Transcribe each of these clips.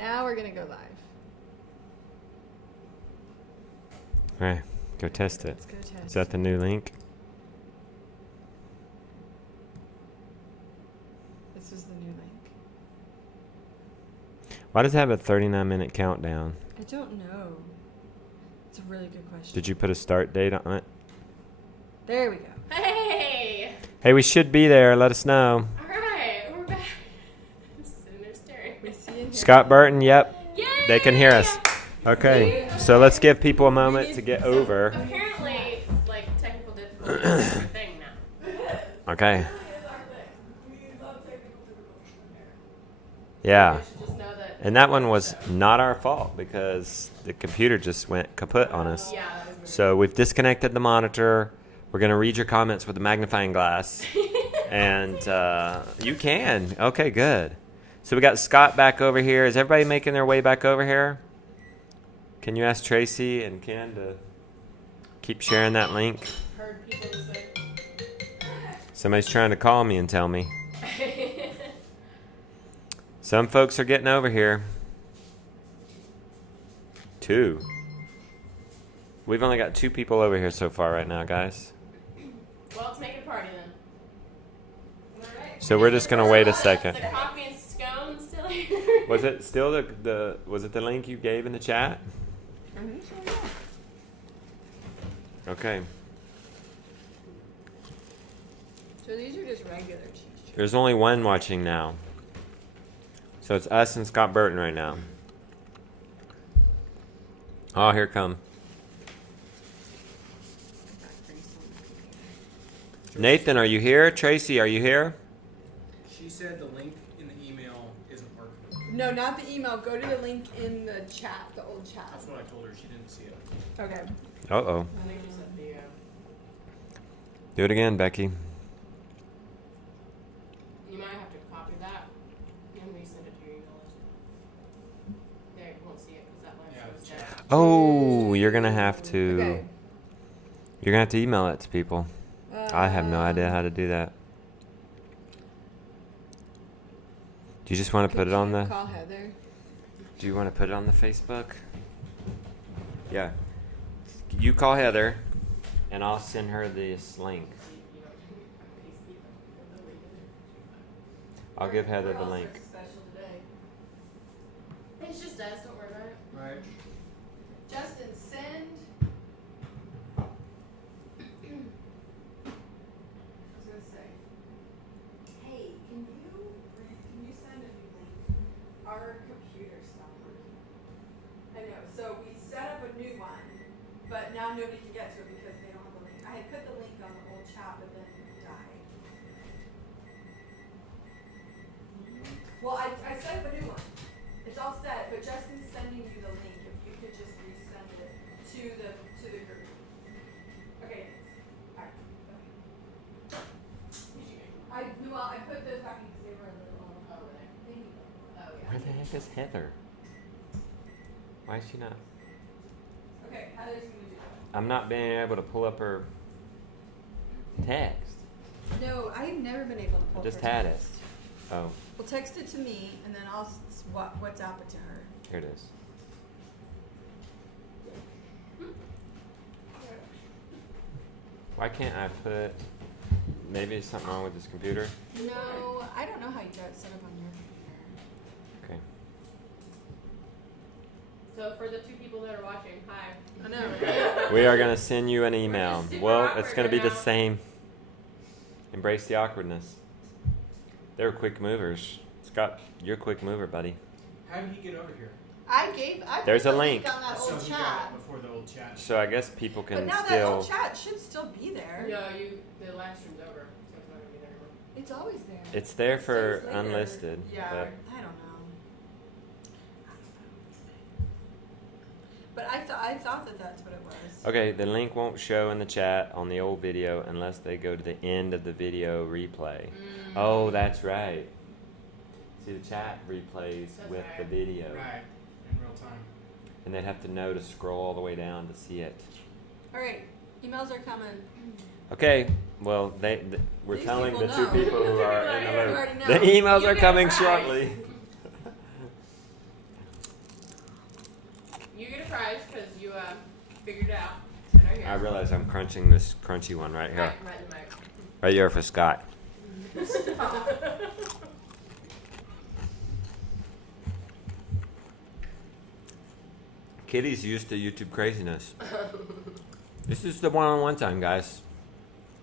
Now we're gonna go live. All right, go test it. Let's go test. Is that the new link? This was the new link. Why does it have a 39-minute countdown? I don't know. It's a really good question. Did you put a start date on it? There we go. Hey! Hey, we should be there. Let us know. All right, we're back. I'm sitting there staring. We see in here. Scott Burton, yep. Yay! They can hear us. Okay, so let's give people a moment to get over. Apparently, like, technical difficulties is a thing now. Okay. Yeah. You should just know that. And that one was not our fault because the computer just went kaput on us. Yeah, that was weird. So we've disconnected the monitor. We're going to read your comments with a magnifying glass. And you can. Okay, good. So we got Scott back over here. Is everybody making their way back over here? Can you ask Tracy and Ken to keep sharing that link? Heard people say. Somebody's trying to call me and tell me. Some folks are getting over here. 2. We've only got 2 people over here so far right now, guys. Well, let's make it a party then. All right. So we're just gonna wait a second. The coffee and scones still here. Was it still was it the link you gave in the chat? I think so, yeah. Okay. So these are just regular cheese chips. There's only one watching now. So it's us and Scott Burton right now. Oh, here come. Nathan, are you here? Tracy, are you here? She said the link in the email isn't working. No, not the email. Go to the link in the chat, the old chat. That's what I told her. She didn't see it. Okay. Uh-oh. I think you said the. Do it again, Becky. You might have to copy that and resend it to your email list. There, you won't see it because that line Yeah, was it's- dead. Oh, you're gonna have to. Okay. You're gonna have to email it to people. I have no idea how to do that. Do you just want to put it on the? Call Heather. Do you want to put it on the Facebook? Yeah. You call Heather, and I'll send her this link. I'll give Heather the link. Special today. It's just us. Don't worry about it. Right. Justin, send. I was gonna say, hey, can you send a new link? Our computer stopped working. I know. So we set up a new one, but now nobody can get to it because they don't have the link. I had put the link on the old chat, but then it died. Well, I set up a new one. It's all set, but Justin's sending you the link. If you could just resend it to the group. Okay. All right. I put the talking because they were a little over there. Thank you. Oh yeah. Where the heck is Heather? Why is she not? Okay, Heather's gonna do that. I'm not being able to pull up her text. No, I've never been able to I pull just her had it. text. Oh, Well, text it to me, and then I'll WhatsApp it to her. here it is. Why can't I put? Maybe there's something wrong with this computer. No, I don't know how you got it set up on your Okay. So for the 2 people that are watching, hi. I know. We are gonna send you an email. just super Well, it's awkward gonna be right the now. same. Embrace the awkwardness. They're quick movers. Scott, you're a quick mover, buddy. How did he get over here? I There's put a the link. on that So old he got chat. it before the old chat. So I guess people But can now that still. old chat should still be there. No, the live stream's over, so it's not gonna be there anymore. It's always there. It's there It for stays later. unlisted. Yeah, But I don't know. But I thought that that's what it was. okay, the link won't show in the chat on the old video unless they go to the end of the video replay. Oh, that's right. See, the chat replays That's with the right. video, Right. In real time. and they'd have to know to scroll all the way down to see it. All right, emails are coming. Okay, well, we're These telling the people 2 know. people who are in You alert. already know. The emails You are get coming a prize. shortly. You get a prize because you figured it out. And are here. I realize I'm crunching this crunchy one right here. Right in the mic. Right here for Scott. Kitty's used to YouTube craziness. This is the one-on-one time, guys.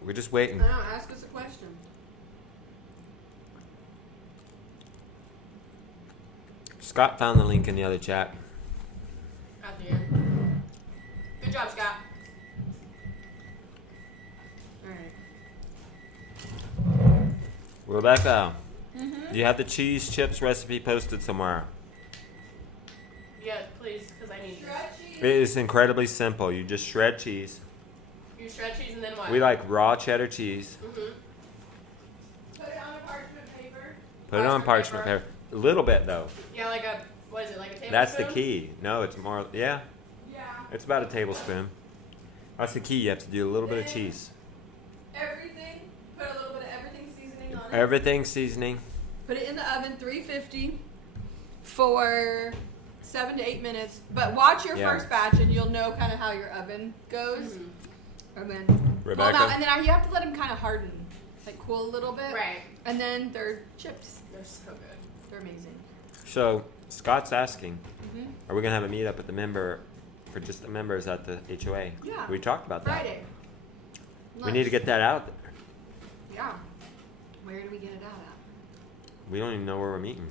We're just waiting. I know, ask us a question. Scott found the link in the other chat. At the end. Good job, Scott. Alright. Rebecca, do you have the cheese chips recipe posted somewhere? Yeah, please, because I need It is incredibly simple. You just shred cheese. You shred cheese and then what? We like raw cheddar cheese. Mm-hmm. Put it on a parchment paper. Put it on parchment paper. A little bit though. Yeah, like a, what is it, like a tablespoon? That's the key. No, it's more. Yeah, Yeah. it's about a tablespoon. That's the key. You have to do a little bit of cheese. Everything. Put a little bit of everything seasoning on it. Everything seasoning. Put it in the oven, 350 for 7 to 8 minutes. But watch your Yeah. first batch, and you'll know kind of how your oven goes. Mhm. And then pull them Rebecca? out, and then you have to let them kind of harden, like cool a little bit. Right. And then they're chips. They're so good. They're amazing. So Scott's asking, Mm-hmm. are we gonna have a meetup at the member for just the members at the HOA? Yeah. We talked about that. Friday. We need to get that out there. Yeah. Where do we get it out at? We don't even know where we're meeting.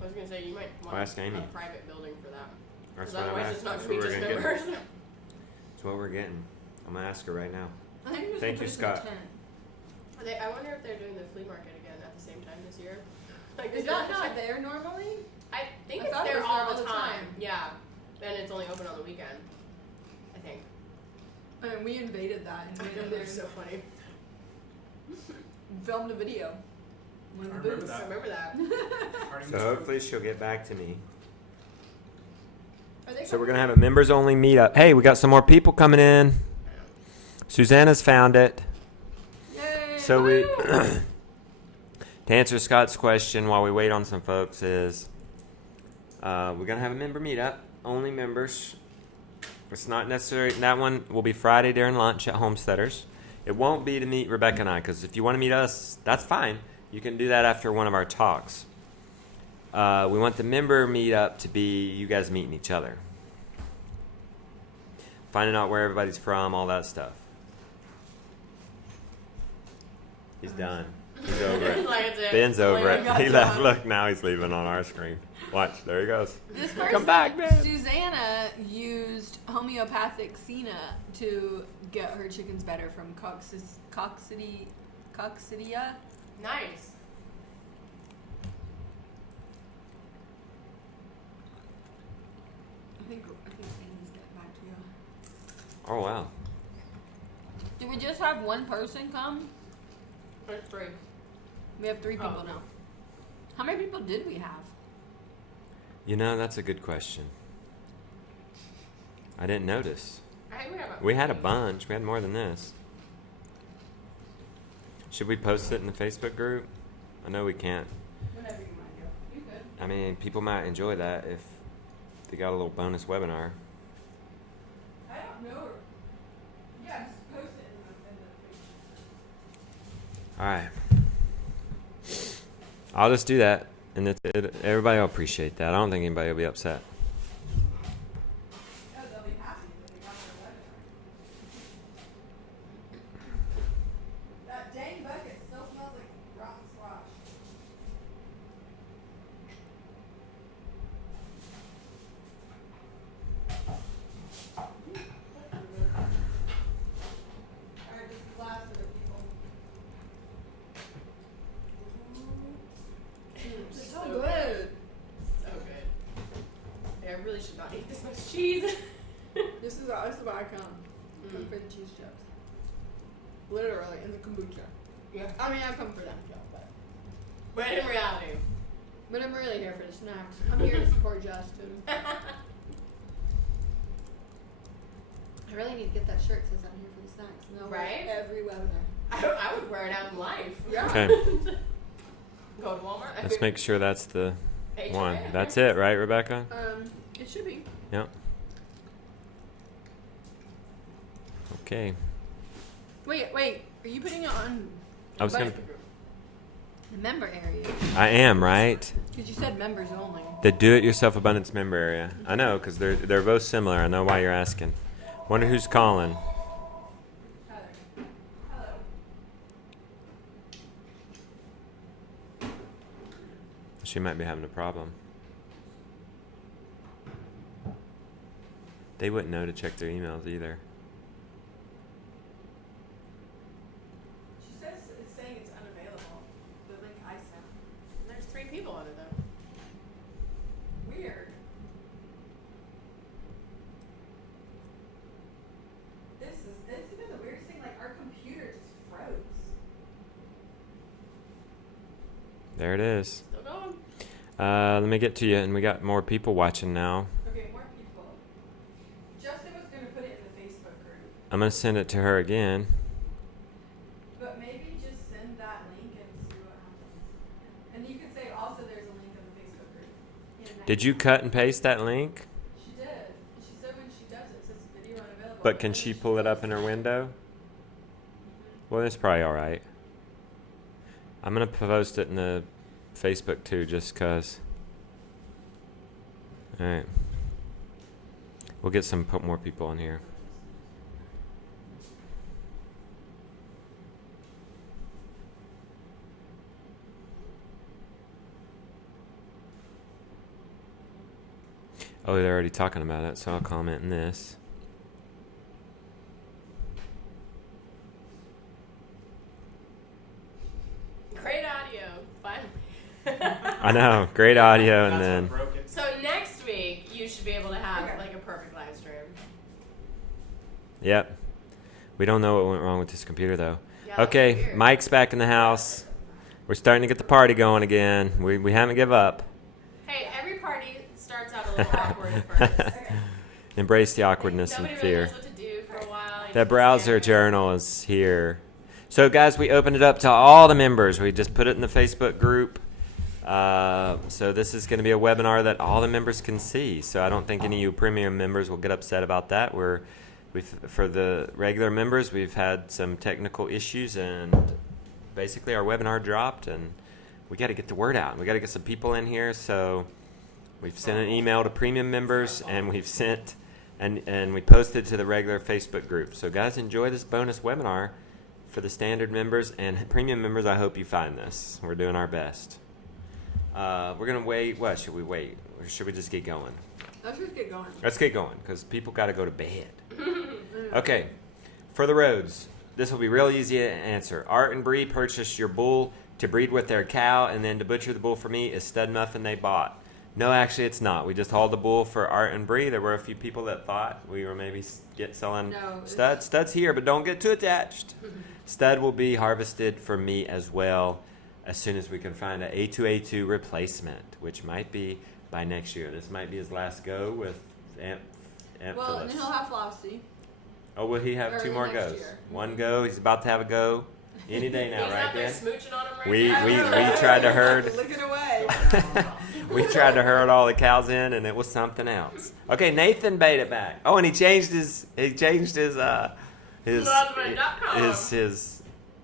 I was going to say, you might want Well, ask Amy. a private building for that. That's Because what I'm otherwise asking. it's not That's going what to be we're just gonna get. members. That's what we're getting. I'm gonna ask her right now. I think we just Thank put you, us in the Scott. tent. I wonder if they're doing the flea market again at the same time this year. Like Is they did that last not year. there normally? I think I it's thought it there was all, there all the the time. time. Yeah. And it's only open on the weekend. I think. I mean, we invaded that and made them there. They're so funny. Filmed a video. One of I the remember booths. I that. remember that. Harding So was- hopefully she'll get back to me. Are they So we're coming? gonna have a members only meetup. Hey, we got some more people coming in. Susanna's found it. Yay! So we, Woo! to answer Scott's question while we wait on some folks is, we're gonna have a member meetup, only members. It's not necessary. That one will be Friday during lunch at Homesteaders. It won't be to meet Rebecca and I, because if you want to meet us, that's fine. You can do that after one of our talks. We want the member meetup to be you guys meeting each other, finding out where everybody's from, all that stuff. He's done. He's over it. Like it's it. Ben's over Like, it. got He left. done. Look, now he's leaving on our screen. Watch. There he goes. This person, Come back, Ben. Susanna used homeopathic Cena to get her chickens better from coccidia. Nice. I think Amy's getting back to you. Oh wow. Did we just have one person come? It's free. We have 3 people Oh. now. How many people did we have? You know, that's a good question. I didn't notice. I think we have We had a bunch. We had more than this. Should we post it in the Facebook group? I know we can't. Whatever you want to do. You could. I mean, people might enjoy that if they got a little bonus webinar. I don't know. Yeah, just post it in the All right. I'll just do that, and everybody will appreciate that. I don't think anybody will be upset. Yeah, they'll be happy that they got their webinar. That dang bucket still smells like rotten squash. Alright, this is the last of it, people. It's so good. So good. Yeah, I really should not eat this much cheese. This is why I come. Come for the cheese chips. Literally, in the kombucha. Yeah. I mean, I come for them too, But in reality. but I'm really here for the snacks. I'm here to support Justin. I really need to get that shirt that says I'm here for the snacks. And I'll wear it Right? every webinar. I would wear it out in life. Yeah. Okay. Go to Walmart. Let's make sure that's the HOA. one. That's it, right, Rebecca? It should be. Yep. Okay. Wait. Are you putting it on I was gonna. the member area? I am, right? Because you said members only. The do-it-yourself abundance member area. I know, because they're both similar. I know why you're asking. Wonder who's calling. Tyler. Hello. She might be having a problem. They wouldn't know to check their emails either. She says it's saying it's unavailable. The link I sent. There's 3 people on it though. Weird. This has been the weirdest thing. Like our computer just froze. There it is. Still going. Let me get to you, and we got more people watching now. Okay, more people. Justin was gonna put it in the Facebook group, I'm going to send it to her again. but maybe just send that link and see what happens. And you could say also there's a link in the Facebook group. Did you cut and paste that link? She did. She said when she does it, it says video unavailable. But can she pull it up in her window? Well, that's probably all right. I'm going to post it in the Facebook too, just because. All right. We'll get some more people on here. Oh, they're already talking about it, so I'll comment in this. Great audio. Finally. I know, great audio, and That's then what broke it. So next week you should be able to have Okay. like a perfect live stream. yep. We don't know what went wrong with this computer though. Yeah, that's Okay, weird. Mike's back in the house. We're starting to get the party going again. We haven't give up. Hey, every party starts out a little awkward at first. Okay. Embrace the awkwardness Nobody and really fear. knows what to do for a while. You The just browser stand there. journal is here. So, guys, we opened it up to all the members. We just put it in the Facebook group. So this is going to be a webinar that all the members can see. So I don't think any of you premium members will get upset about that. For the regular members, we've had some technical issues, and basically our webinar dropped, and we got to get the word out. We got to get some people in here. So we've sent an email to premium members, and we've sent and we posted to the regular Facebook group. So guys, enjoy this bonus webinar for the standard members and premium members. I hope you find this. We're doing our best. We're gonna wait. What should we wait, or should we just get going? Let's just get going. Let's get going because people got to go to bed. Okay, for the roads, this will be real easy to answer. Art and Bree purchased your bull to breed with their cow, and then to butcher the bull for me is Stud Muffin they bought. No, actually, it's not. We just hauled the bull for Art and Bree. There were a few people that thought we were maybe selling No, Stud. Stud's here, but don't get too attached. Stud will be harvested for me as well as soon as we can find an A2A2 replacement, which might be by next year. This might be his last go with Amp Well, and Phyllis. he'll have Flossie. Oh, will he have Or 2 more next goes? year. One go. He's about to have a go any day now, He's right, out there Dan? smooching on him right We now. tried to herd. Looking away. We tried to herd all the cows in, and it was something else. Okay, Nathan made it back. Oh, and he changed his Husband.com. his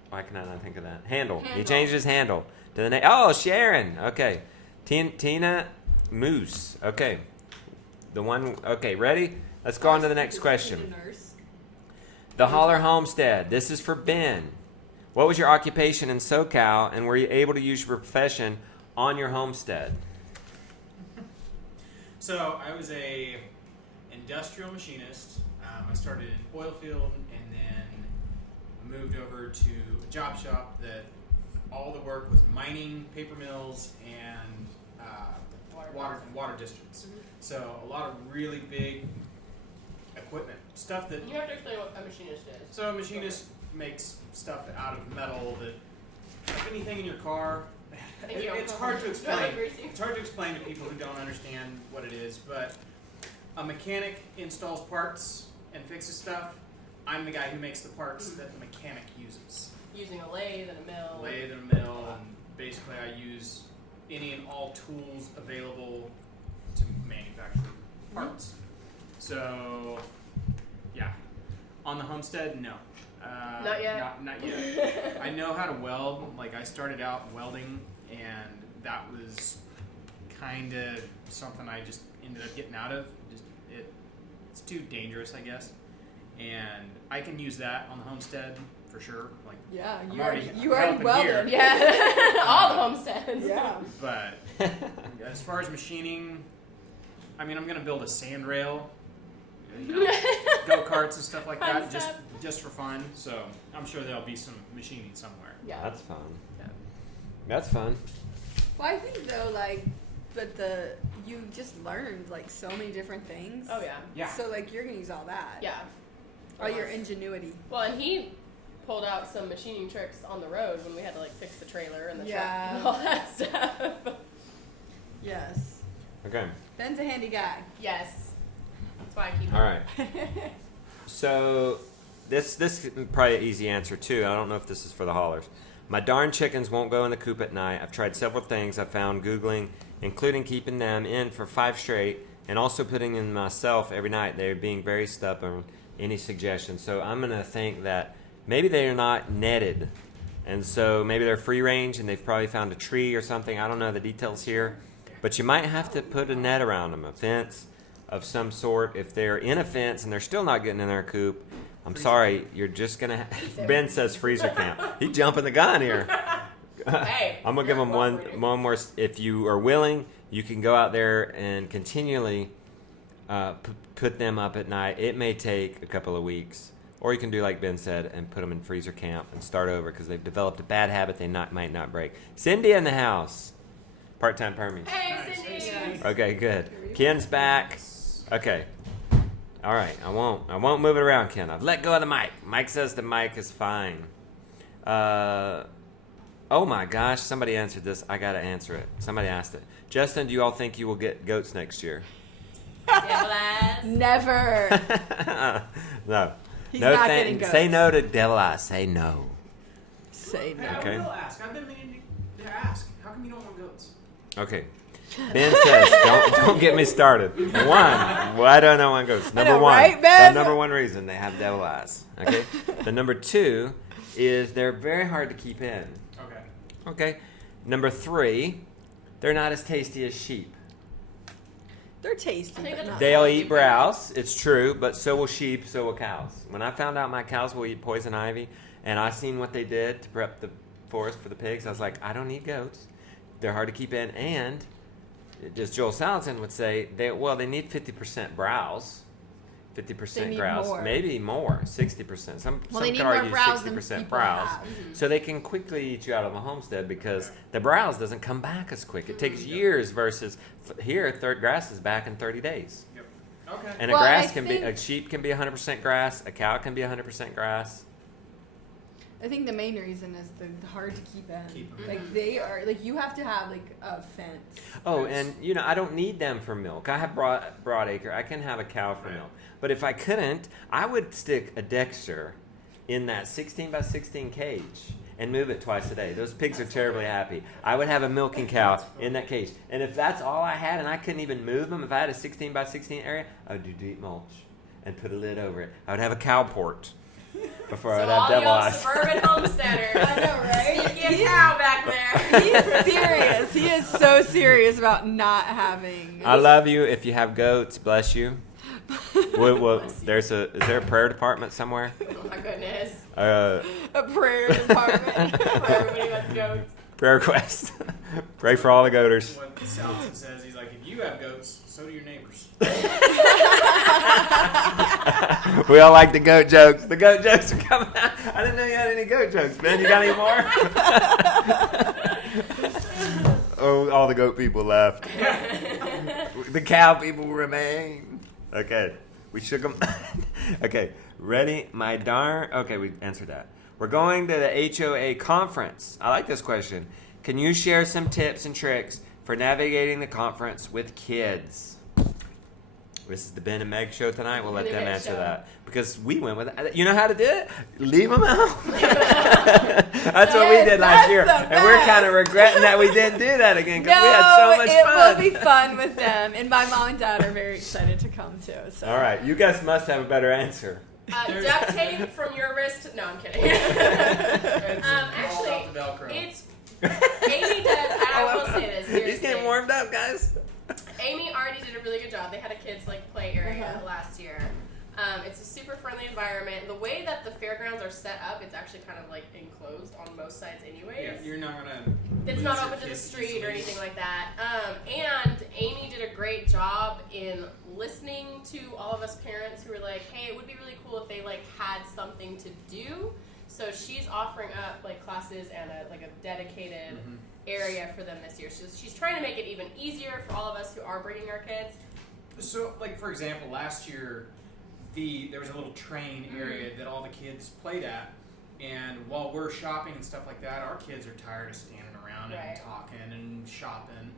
why can I not think of that handle? He Handle. changed his handle to the oh, Sharon. Okay, Tina Moose. Okay, the one. Okay, ready? Let's go on to the next question. The Holler Homestead. This is for Ben. What was your occupation in SoCal, and were you able to use your profession on your homestead? So I was a industrial machinist. I started in oil field and then moved over to a job shop that all the work was mining, paper mills, and water districts. So a lot of really big equipment, stuff that. You have to explain what a machinist is. So a machinist makes stuff out of metal that, like anything in your car. Thank you. It's hard to Do I explain. look greasy? It's hard to explain to people who don't understand what it is, but a mechanic installs parts and fixes stuff. I'm the guy who makes the parts that the mechanic uses. Using a lathe and a mill. Lathe and mill, and basically I use any and all tools available to manufacture parts. So, yeah. On the homestead, no. Not yet? Not yet. I know how to weld. Like, I started out welding, and that was kind of something I just ended up getting out of. It's too dangerous, I guess. And I can use that on the homestead for sure. Like, Yeah, I'm you already helping welded. here. Yeah. All the homesteads. Yeah. But as far as machining, I mean, I'm going to build a sand rail, go-karts and stuff like Fun that, stuff. just for fun. So I'm sure there'll be some machining somewhere. Yeah. That's fun. Yeah. That's fun. Well, I think though, like, but you just learned like so many different things. Oh, yeah. Yeah. So like you're gonna use all that. Yeah. All your ingenuity. Well, and he pulled out some machining tricks on the road when we had to like fix the trailer and the truck Yeah. and all that stuff. Yes. Okay. Ben's a handy guy. Yes. That's why I keep All right. So this is probably an easy answer too. I don't know if this is for the Hollars. My darn chickens won't go in the coop at night. I've tried several things I found Googling, including keeping them in for 5 straight and also putting in myself every night. They're being very stubborn. Any suggestions? So I'm going to think that maybe they are not netted. And so maybe they're free range and they've probably found a tree or something. I don't know the details here. But you might have to put a net around them, a fence of some sort. If they're in a fence and they're still not getting in their coop, I'm sorry, you're just going to... Ben says freezer camp. He's jumping the gun here. Hey, I'm going to give you're him one cooperating. more. If you are willing, you can go out there and continually put them up at night. It may take a couple of weeks. Or you can do like Ben said and put them in freezer camp and start over because they've developed a bad habit they might not break. Cindy in the house. Part-time permies. Hey, Nice. Cindy. Yes. Okay, good. Ken's back. Okay. All right. I won't move it around, Ken. I've let go of the mic. Mike says the mic is fine. Oh my gosh, somebody answered this. I got to answer it. Somebody asked it. Justin, do you all think you will get goats next year? Devil eyes. Never. No. He's no not thank- getting goats. Say no to devil eyes. Say no. Say no. I Okay. will ask. I've been meaning to ask. How come you don't want goats? Okay. Ben says, don't get me started. One, why don't I want goats? Number know, one, right, Ben? the number one reason they have devil eyes. Okay. The number 2 is they're very hard to keep in. Okay. Okay. Number 3, they're not as tasty as sheep. They're tasty, I think but that's- not. They'll eat browse, it's true, but so will sheep, so will cows. When I found out my cows will eat poison ivy, and I seen what they did to prep the forest for the pigs, I was like, I don't need goats. They're hard to keep in, and as Joel Salatin would say, they need 50% browse, 50% They need grouse, more. maybe more, 60%. Some Well, could they need more argue browse than 60% people browse, have. so they can quickly eat you out of the homestead because the browse doesn't come back as quick. It takes years versus here, third grass is back in 30 days. Yep. Okay. And Well, a I sheep can be 100% grass, a cow can be 100% grass. I think the main reason is the hard to keep in. Keep 'em. Like they are, like you have to have like a fence. Oh, and I don't need them for milk. I have broadacre. I can have a cow for Right. milk. But if I couldn't, I would stick a Dexter in that 16 by 16 cage and move it twice a day. Those pigs are terribly happy. I would have a milking cow in that cage. And if that's all I had and I couldn't even move them, if I had a 16 by 16 area, I would do deep mulch and put a lid over it. I would have a cow port before I So would have all devil y'all eyes. suburban homesteaders. I know, right? You get cow back there. He's serious. He is so serious about not having. I love you. If you have goats, bless you. Is there a prayer department somewhere? Oh my goodness. Uh, a prayer department. For everybody but goats. prayer request. Pray for all the goaters. What Salton says, he's like, if you have goats, so do your neighbors. We all like the goat jokes. The goat jokes are coming out. I didn't know you had any goat jokes, Ben. You got any more? Oh, all the goat people left. The cow people remain. Okay, we shook them. Okay, ready? Okay, we answered that. We're going to the HOA conference. I like this question. Can you share some tips and tricks for navigating the conference with kids? This is the Ben and Meg show tonight. We'll let Ben and them Meg answer show. that because we went with it. You know how to do it? Leave them out. That's what we Yes, did last that's year, the and we're best. kind of regretting that we didn't do that again because No, we had so much it fun. will be fun with them, and my mom and dad are very excited to come too. So. All right, you guys must have a better answer. Duct tape from your wrist. No, I'm kidding. It's all Actually, about the Velcro. it's Amy does. And I will say this. He's getting Seriously. warmed up, guys. Amy already did a really good job. They had a kids like play area last year. It's a super friendly environment. The way that the fairgrounds are set up, it's actually kind of like enclosed on most sides, anyways. Yeah, you're not gonna. It's lose not your open to the kids street easily. or anything like that. And Amy did a great job in listening to all of us parents who were like, hey, it would be really cool if they like had something to do. So she's offering up like classes and a dedicated Mhm. area for them this year. So she's trying to make it even easier for all of us who are bringing our kids. So, like for example, last year, there was a little train area that all the kids played at, and while we're shopping and stuff like that, our kids are tired of standing around Right. and talking and shopping.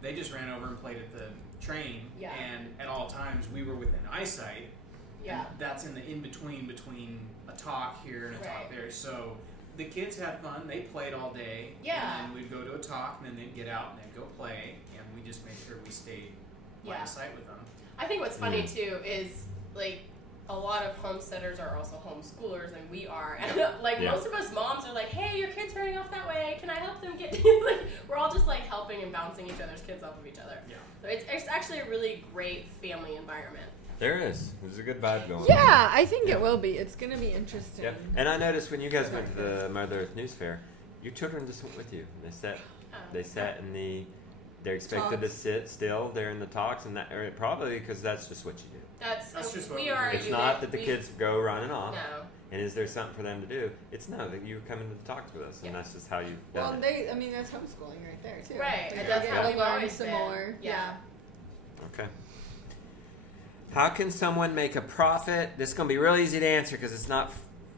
They just ran over and played at the train, Yeah. and at all times we were within eyesight. Yeah. And that's in the in between a talk here and a talk Right. there. So the kids had fun. They played all day. Yeah. And then we'd go to a talk, and then they'd get out and they'd go play, and we just made sure we stayed line Yeah. of sight with them. I think what's funny too is like a lot of homesteaders are also homeschoolers, and we are. And like Yeah. most of us moms are like, "Hey, your kid's running off that way. Can I help them get?" Like we're all just like helping and bouncing each other's kids off of each other. Yeah. So it's actually a really great family environment. There is. There's a good vibe going. Yeah, I think it will be. It's going to be interesting. Yeah. And I noticed when you guys went to the Mother Earth News Fair, your children just went with you. They sat in the. They're expected to Talks. sit still there in the talks, and that or probably because that's just what you do. That's just what we we are. do. It's not that the kids go running off. No. And is there something for them to do? It's no, that you come into the talks with us, and Yeah. that's just how you've Well, done it. that's homeschooling right there, too. Right, They're and gonna that's get how to we've learn always some been. more. Yeah. Okay. How can someone make a profit? This is going to be real easy to answer because it's not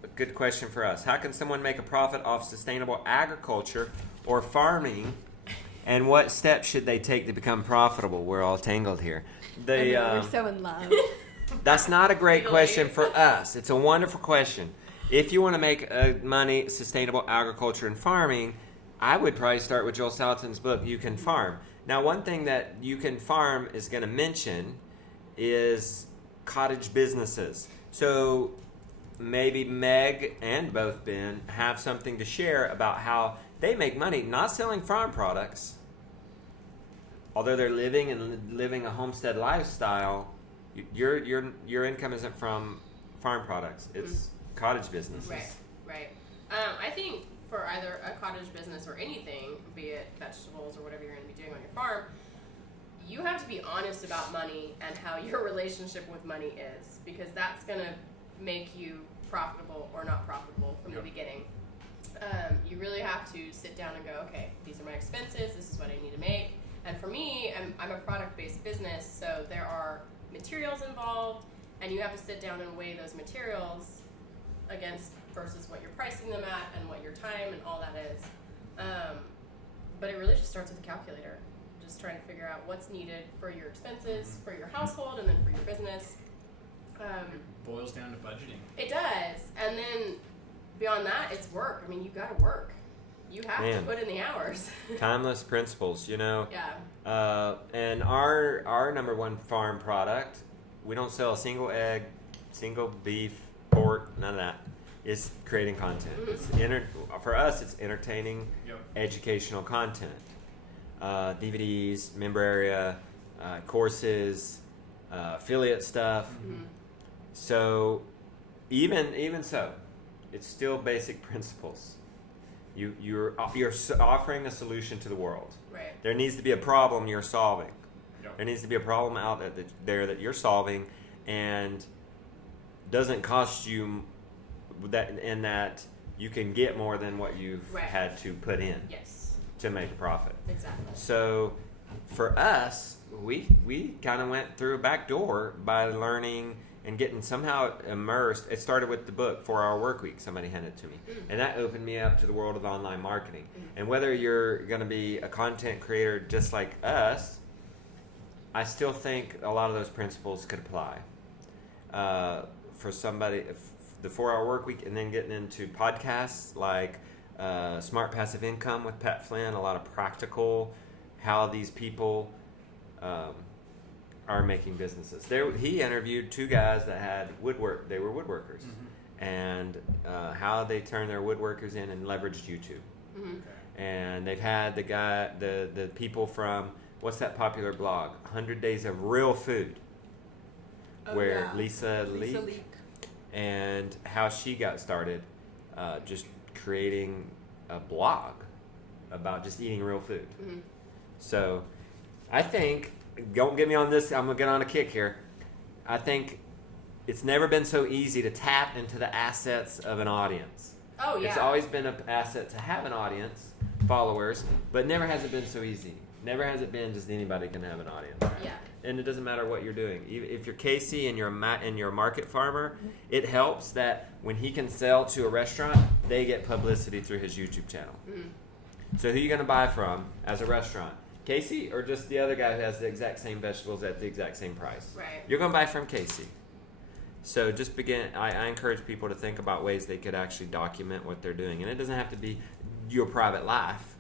a good question for us. How can someone make a profit off sustainable agriculture or farming? And what steps should they take to become profitable? We're all tangled here. I know, we're so in love. That's not a great Really? question for us. It's a wonderful question. If you want to make money, sustainable agriculture and farming, I would probably start with Joel Salatin's book, You Can Farm. Now, one thing that You Can Farm is going to mention is cottage businesses. So maybe Meg and both Ben have something to share about how they make money not selling farm products, although they're living a homestead lifestyle. Your income isn't from farm products; it's cottage businesses. Right. I think for either a cottage business or anything, be it vegetables or whatever you're going to be doing on your farm, you have to be honest about money and how your relationship with money is, because that's going to make you profitable or not profitable from the beginning. You really have to sit down and go, okay, these are my expenses, this is what I need to make. And for me, I'm a product-based business, so there are materials involved, and you have to sit down and weigh those materials against versus what you're pricing them at and what your time and all that is. But it really just starts with a calculator, just trying to figure out what's needed for your expenses, for your household, and then for your business. It boils down to budgeting. It does. And then beyond that, it's work. I mean, you got to work. You have to Man. put in the hours. Timeless principles, Yeah. And our number one farm product, we don't sell a single egg, single beef, pork, none of that. It's creating content. It's for us, it's entertaining, educational content. DVDs, member area, courses, affiliate stuff. Mm-hmm. So even so, it's still basic principles. You're offering a solution to the world. Right. There needs to be a problem you're solving. Yep. There needs to be a problem out there that you're solving, and doesn't cost you that you can get more than what you've Right. had to put in Yes. to make a profit. Exactly. So for us, we kind of went through a back door by learning and getting somehow immersed. It started with the book 4 Hour Work Week. Somebody handed it to me, and that opened me up to the world of online marketing. And whether you're going to be a content creator just like us, I still think a lot of those principles could apply for somebody. The 4 Hour Work Week, and then getting into podcasts like Smart Passive Income with Pat Flynn. A lot of practical how these people are making businesses. He interviewed 2 guys that had woodwork. They were woodworkers, and how they turned their woodworkers in and leveraged YouTube. Mm-hmm. Okay. And they've had the people from, what's that popular blog, 100 Days of Real Food, Oh, where yeah. Lisa Leak, and how she got started, just creating a blog about just eating real food. Mm-hmm. So I think, don't get me on this, I'm going to get on a kick here. I think it's never been so easy to tap into the assets of an audience. Oh yeah. It's always been an asset to have an audience, followers, but never has it been so easy. Never has it been just anybody can have an audience. Yeah. And it doesn't matter what you're doing. If you're Casey and you're a market farmer, it helps that when he can sell to a restaurant, they get publicity through his YouTube channel. Mm-hmm. So who are you going to buy from as a restaurant? Casey or just the other guy who has the exact same vegetables at the exact same price? Right. You're going to buy from Casey. So just I encourage people to think about ways they could actually document what they're doing. And it doesn't have to be your private life.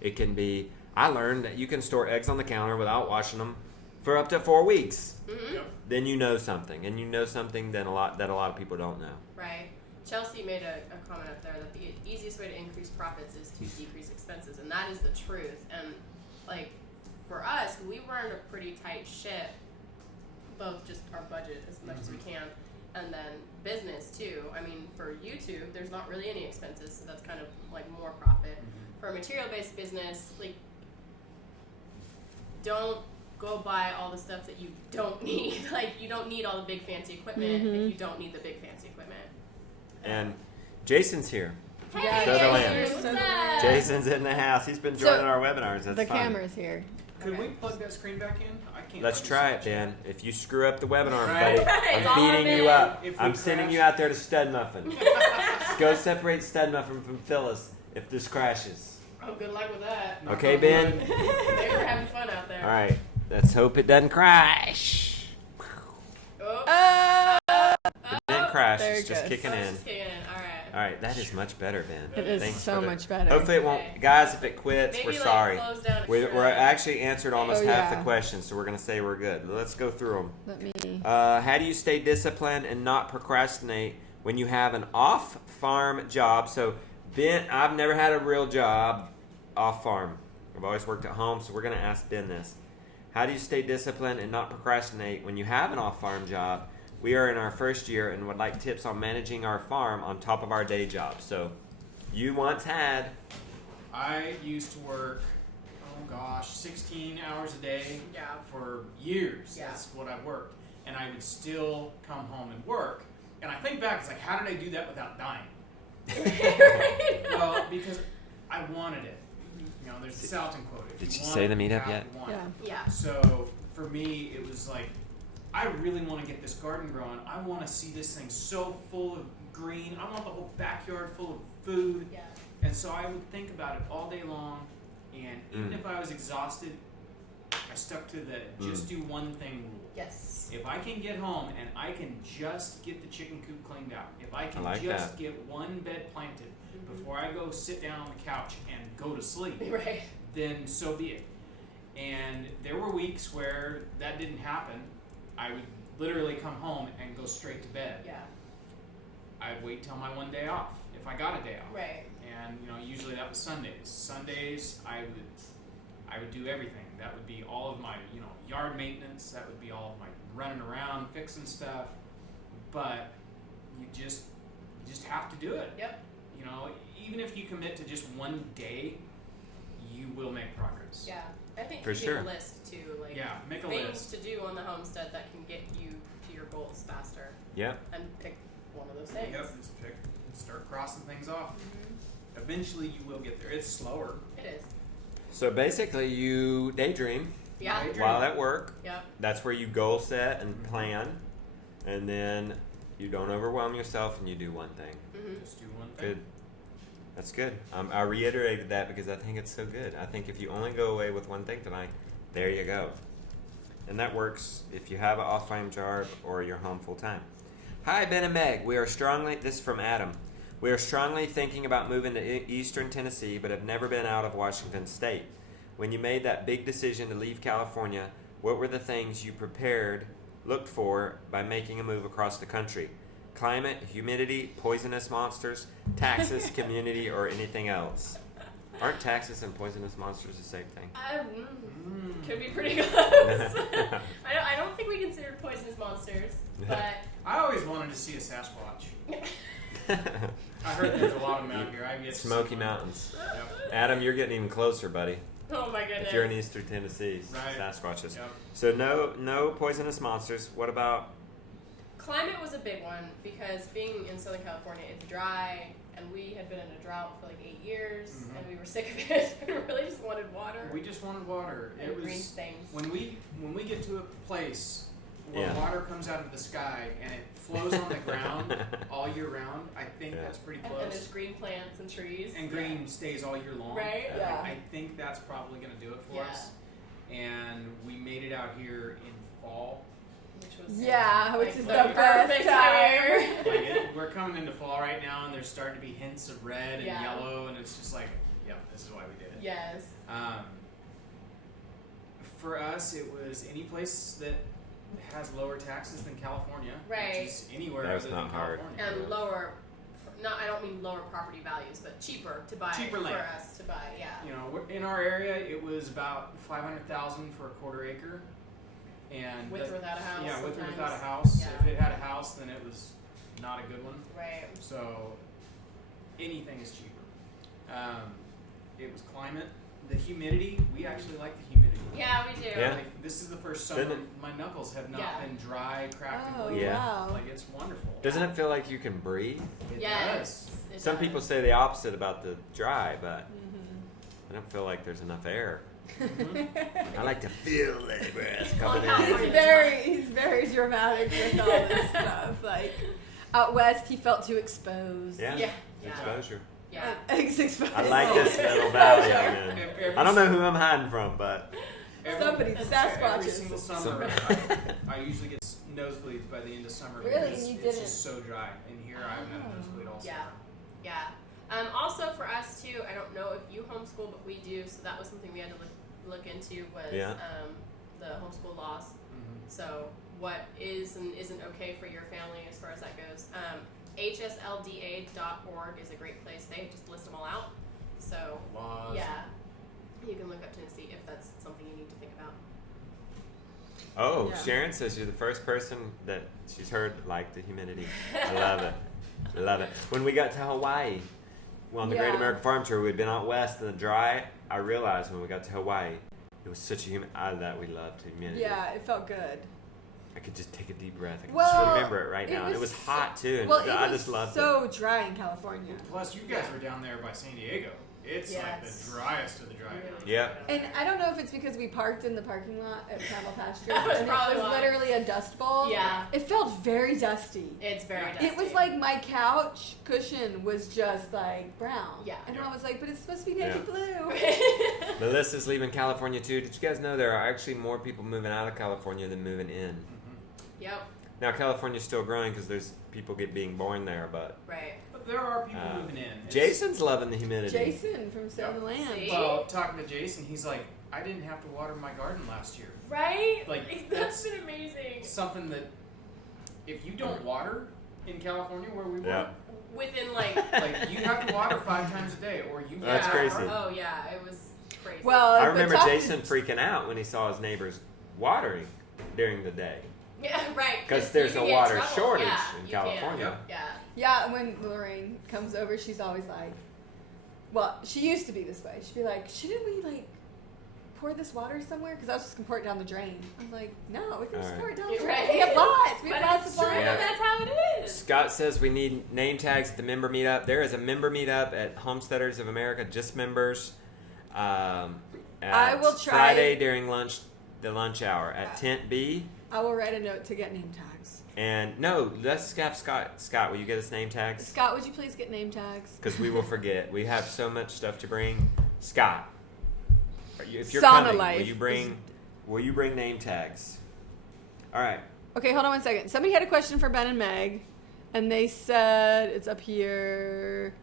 It can be, I learned that you can store eggs on the counter without washing them for up to 4 weeks. Mm-hmm. Yep. Then you know something. And you know something that a lot of people don't know. Right. Chelsea made a comment up there that the easiest way to increase profits is to decrease expenses, and that is the truth. And like for us, we run a pretty tight ship, both just our budget as much as we can, and then business too. I mean, for YouTube, there's not really any expenses, so that's kind of like more profit. For a material-based business, like don't go buy all the stuff that you don't need. Like you don't need all the big fancy equipment if you don't need the big fancy equipment. And Jason's here. Hey, Sutherland. what's Sutherland. up? Jason's in the house. He's been So, joining our webinars. That's the fun. camera's here. Could Okay. we plug that screen back in? I can't. Let's hardly try see it, Ben. If you screw up the webinar, Right. buddy, It's all I'm beating you Ben. up. If we I'm sending crash. you out there to Stud Muffin. Just go separate Stud Muffin from Phyllis if this crashes. Oh, good luck with that. Knock Okay, on Ben? wood. They were having fun out there. All right. Let's hope it doesn't crash. Oh, It didn't crash. There It's it just goes. kicking in. just kicking in. All right. All right. That is much better, Ben. It is Thanks so for the- much better. Hopefully it won't. Okay. Guys, if it quits, Maybe we're like sorry. close down a We're shred. actually answered almost Oh, half yeah. the questions, so we're going to say we're good. Let's go through them. Let me. How do you stay disciplined and not procrastinate when you have an off-farm job? So, Ben, I've never had a real job off-farm. I've always worked at home, so we're going to ask Ben this. How do you stay disciplined and not procrastinate when you have an off-farm job? We are in our first year and would like tips on managing our farm on top of our day job. So, you once had... I used to work, 16 hours a day Yeah. for years. Yeah. That's what I worked. And I would still come home and work. And I think back, it's like, how did I do that without dying? Well, because I wanted it. You know, there's the Salton quote. If Did you want say it, the you meetup have yet? to want Yeah. it. Yeah. So for me, it was like, I really want to get this garden growing. I want to see this thing so full of green. I want the whole backyard full of food. Yeah. And so I would think about it all day long. And even if I was exhausted, I stuck to the just do one thing rule. Yes. If I can get home and I can just get the chicken coop cleaned out, if I can like just that. get one bed planted before I go sit down on the couch and go to sleep, Right. then so be it. And there were weeks where that didn't happen. I would literally come home and go straight to bed. Yeah. I'd wait till my one day off, if I got a day off. Right. And usually that was Sundays. Sundays I would do everything. That would be all of my yard maintenance. That would be all of my running around fixing stuff. But you just have to do it. Yep. Even if you commit to just one day, you will make progress. Yeah. I think For keeping sure. a list too, like Yeah, make a things list. to do on the homestead that can get you to your goals faster, Yeah. and pick one of those things. Yep, just start crossing things off. Eventually you will get there. It's slower. It is. So basically, you daydream Yeah. Daydream. while at work. Yep. That's where you goal set and plan, and then you don't overwhelm yourself and you do one thing. Just do one thing. Good. That's good. I reiterated that because I think it's so good. I think if you only go away with one thing tonight, there you go. And that works if you have an off-farm job or you're home full-time. Hi, Ben and Meg. This is from Adam. We are strongly thinking about moving to Eastern Tennessee, but have never been out of Washington State. When you made that big decision to leave California, What were the things you looked for by making a move across the country? Climate, humidity, poisonous monsters, taxes, community, or anything else? Aren't taxes and poisonous monsters the same thing? Could be pretty close. I don't think we considered poisonous monsters, but I always wanted to see a Sasquatch. I heard there's a lot of them out here. I've yet to see Smoky one. Mountains. Yep. Adam, you're getting even closer, buddy. oh my goodness. If you're in Eastern Tennessee, Right. Sasquatches. Yep. So no poisonous monsters. What about? Climate was a big one because being in Southern California, it's dry, and we had been in a drought for like 8 years, Mhm. and we were sick of it. We really just wanted water We just wanted water. and It green was things. when we get to a place where Yeah. water comes out of the sky and it flows on the ground all year round. I think Yeah. that's pretty And close. there's green plants and trees. And green stays all year long. Right? Yeah. I think that's probably going to do it for Yeah. us. And we made it out here in fall. Which was Yeah, which is the perfect best time. We're coming into fall right now, and there's starting to be hints of red and Yeah. yellow, and it's just like, yep, this is why we did it. Yes. For us, it was any place that has lower taxes than California, Right. which is anywhere That's other not than hard. California. And lower, I don't mean lower property values, but cheaper to buy Cheaper for land. us to buy. Yeah. You know, in our area, it was about $500,000 for a quarter acre, and With or without a house. yeah, with or sometimes. without a house. Yeah. If it had a house, then it was not a good one. Right. So anything is cheaper. It was climate, the humidity. We actually like the humidity. Yeah, we do. Yeah. Like, this is the first summer Doesn't my knuckles have not Yeah. been dry, cracked, Oh, and bleeding. Yeah. wow. Like, it's wonderful. Doesn't it feel like you can breathe? It Yes. does. it Some does. people say the opposite about the dry, but Mm-hmm. I don't feel like there's enough air. Mhm. I like to feel that breath Well, coming California- in. He's very dramatic with all this stuff. Like out west, he felt too exposed. Yeah. Yeah. Yeah. Exposure. Yeah. He's exposed. I like this little valley I'm in. Every I don't know who I'm hiding from, but Somebody, the Every Sasquatches. single summer, Somebody. I usually get nosebleeds by the end of summer. Really? because You it's didn't? just so dry. And here I haven't had a Oh. nosebleed all Yeah. summer. Yeah. Also for us too, I don't know if you homeschool, but we do. So that was something we had to look into was Yeah. The homeschool laws. Mhm. So what is and isn't okay for your family as far as that goes. HSLDA.org is a great place. They just list them all out. So Laws. yeah, you can look up Tennessee if that's something you need to think about. oh, Yeah. Sharon says you're the first person that she's heard like the humidity. I love it. I love it. When we got to Hawaii, on the Great Yeah. American Farm Tour, we'd been out west in the dry. I realized when we got to Hawaii, it was such a humid. We loved humidity. Yeah, it felt good. I could just take a deep breath. I could Well, just remember it right now. And it was hot too, and Well, I it was just loved it. so dry in California. Plus, you guys were down there by San Diego. It's Yeah, like it's the driest of the dry. Really Yeah. good. And I don't know if it's because we parked in the parking lot at Camel Pasture, That was and it probably was why. literally a dust bowl. Yeah. It felt very dusty. It's very Yeah. dusty. It was like my couch cushion was just like brown. Yeah. And Yeah. I was like, but it's supposed to be navy blue. Melissa's leaving California too. Did you guys know there are actually more people moving out of California than moving in? Mhm. Yep. Now California's still growing because there's people being born there, but Right. But there are people Uh, moving in. It's- Jason's loving the humidity. Jason from Save the Land. See? Well, talking to Jason, he's like, I didn't have to water my garden last year. Right? Like, that's that's- been amazing. Something that, if you don't water in California where we Yeah. were, Within like like you have to water 5 times a day, or you. That's yeah. crazy. Oh yeah, it was crazy. Well, I but remember talk- Jason freaking out when he saw his neighbors watering during the day yeah, right. because you there's can a get in water trouble. shortage Yeah, in you can. California. Yeah. Yeah, when Lorraine comes over, she's always like, well, she used to be this way. She'd be like, shouldn't we like pour this water somewhere? Because I was just gonna pour it down the drain. I'm like, no, we can just All pour right. it down the You're drain. right. We have lots. We But have lots it's of true. water. Yeah. That's how it is. Scott says we need name tags at the member meetup. There is a member meetup at Homesteaders of America, just members. At I will try- Friday during the lunch hour at Tent B. I will write a note to get name tags. And no, let's have Scott. Scott, will you get us name tags? Scott, would you please get name tags? Because we will forget. We have so much stuff to bring. Scott, if you're Sauna coming, life will you bring name tags? All right. Okay, hold on one second. Somebody had a question for Ben and Meg, and they said it's up here.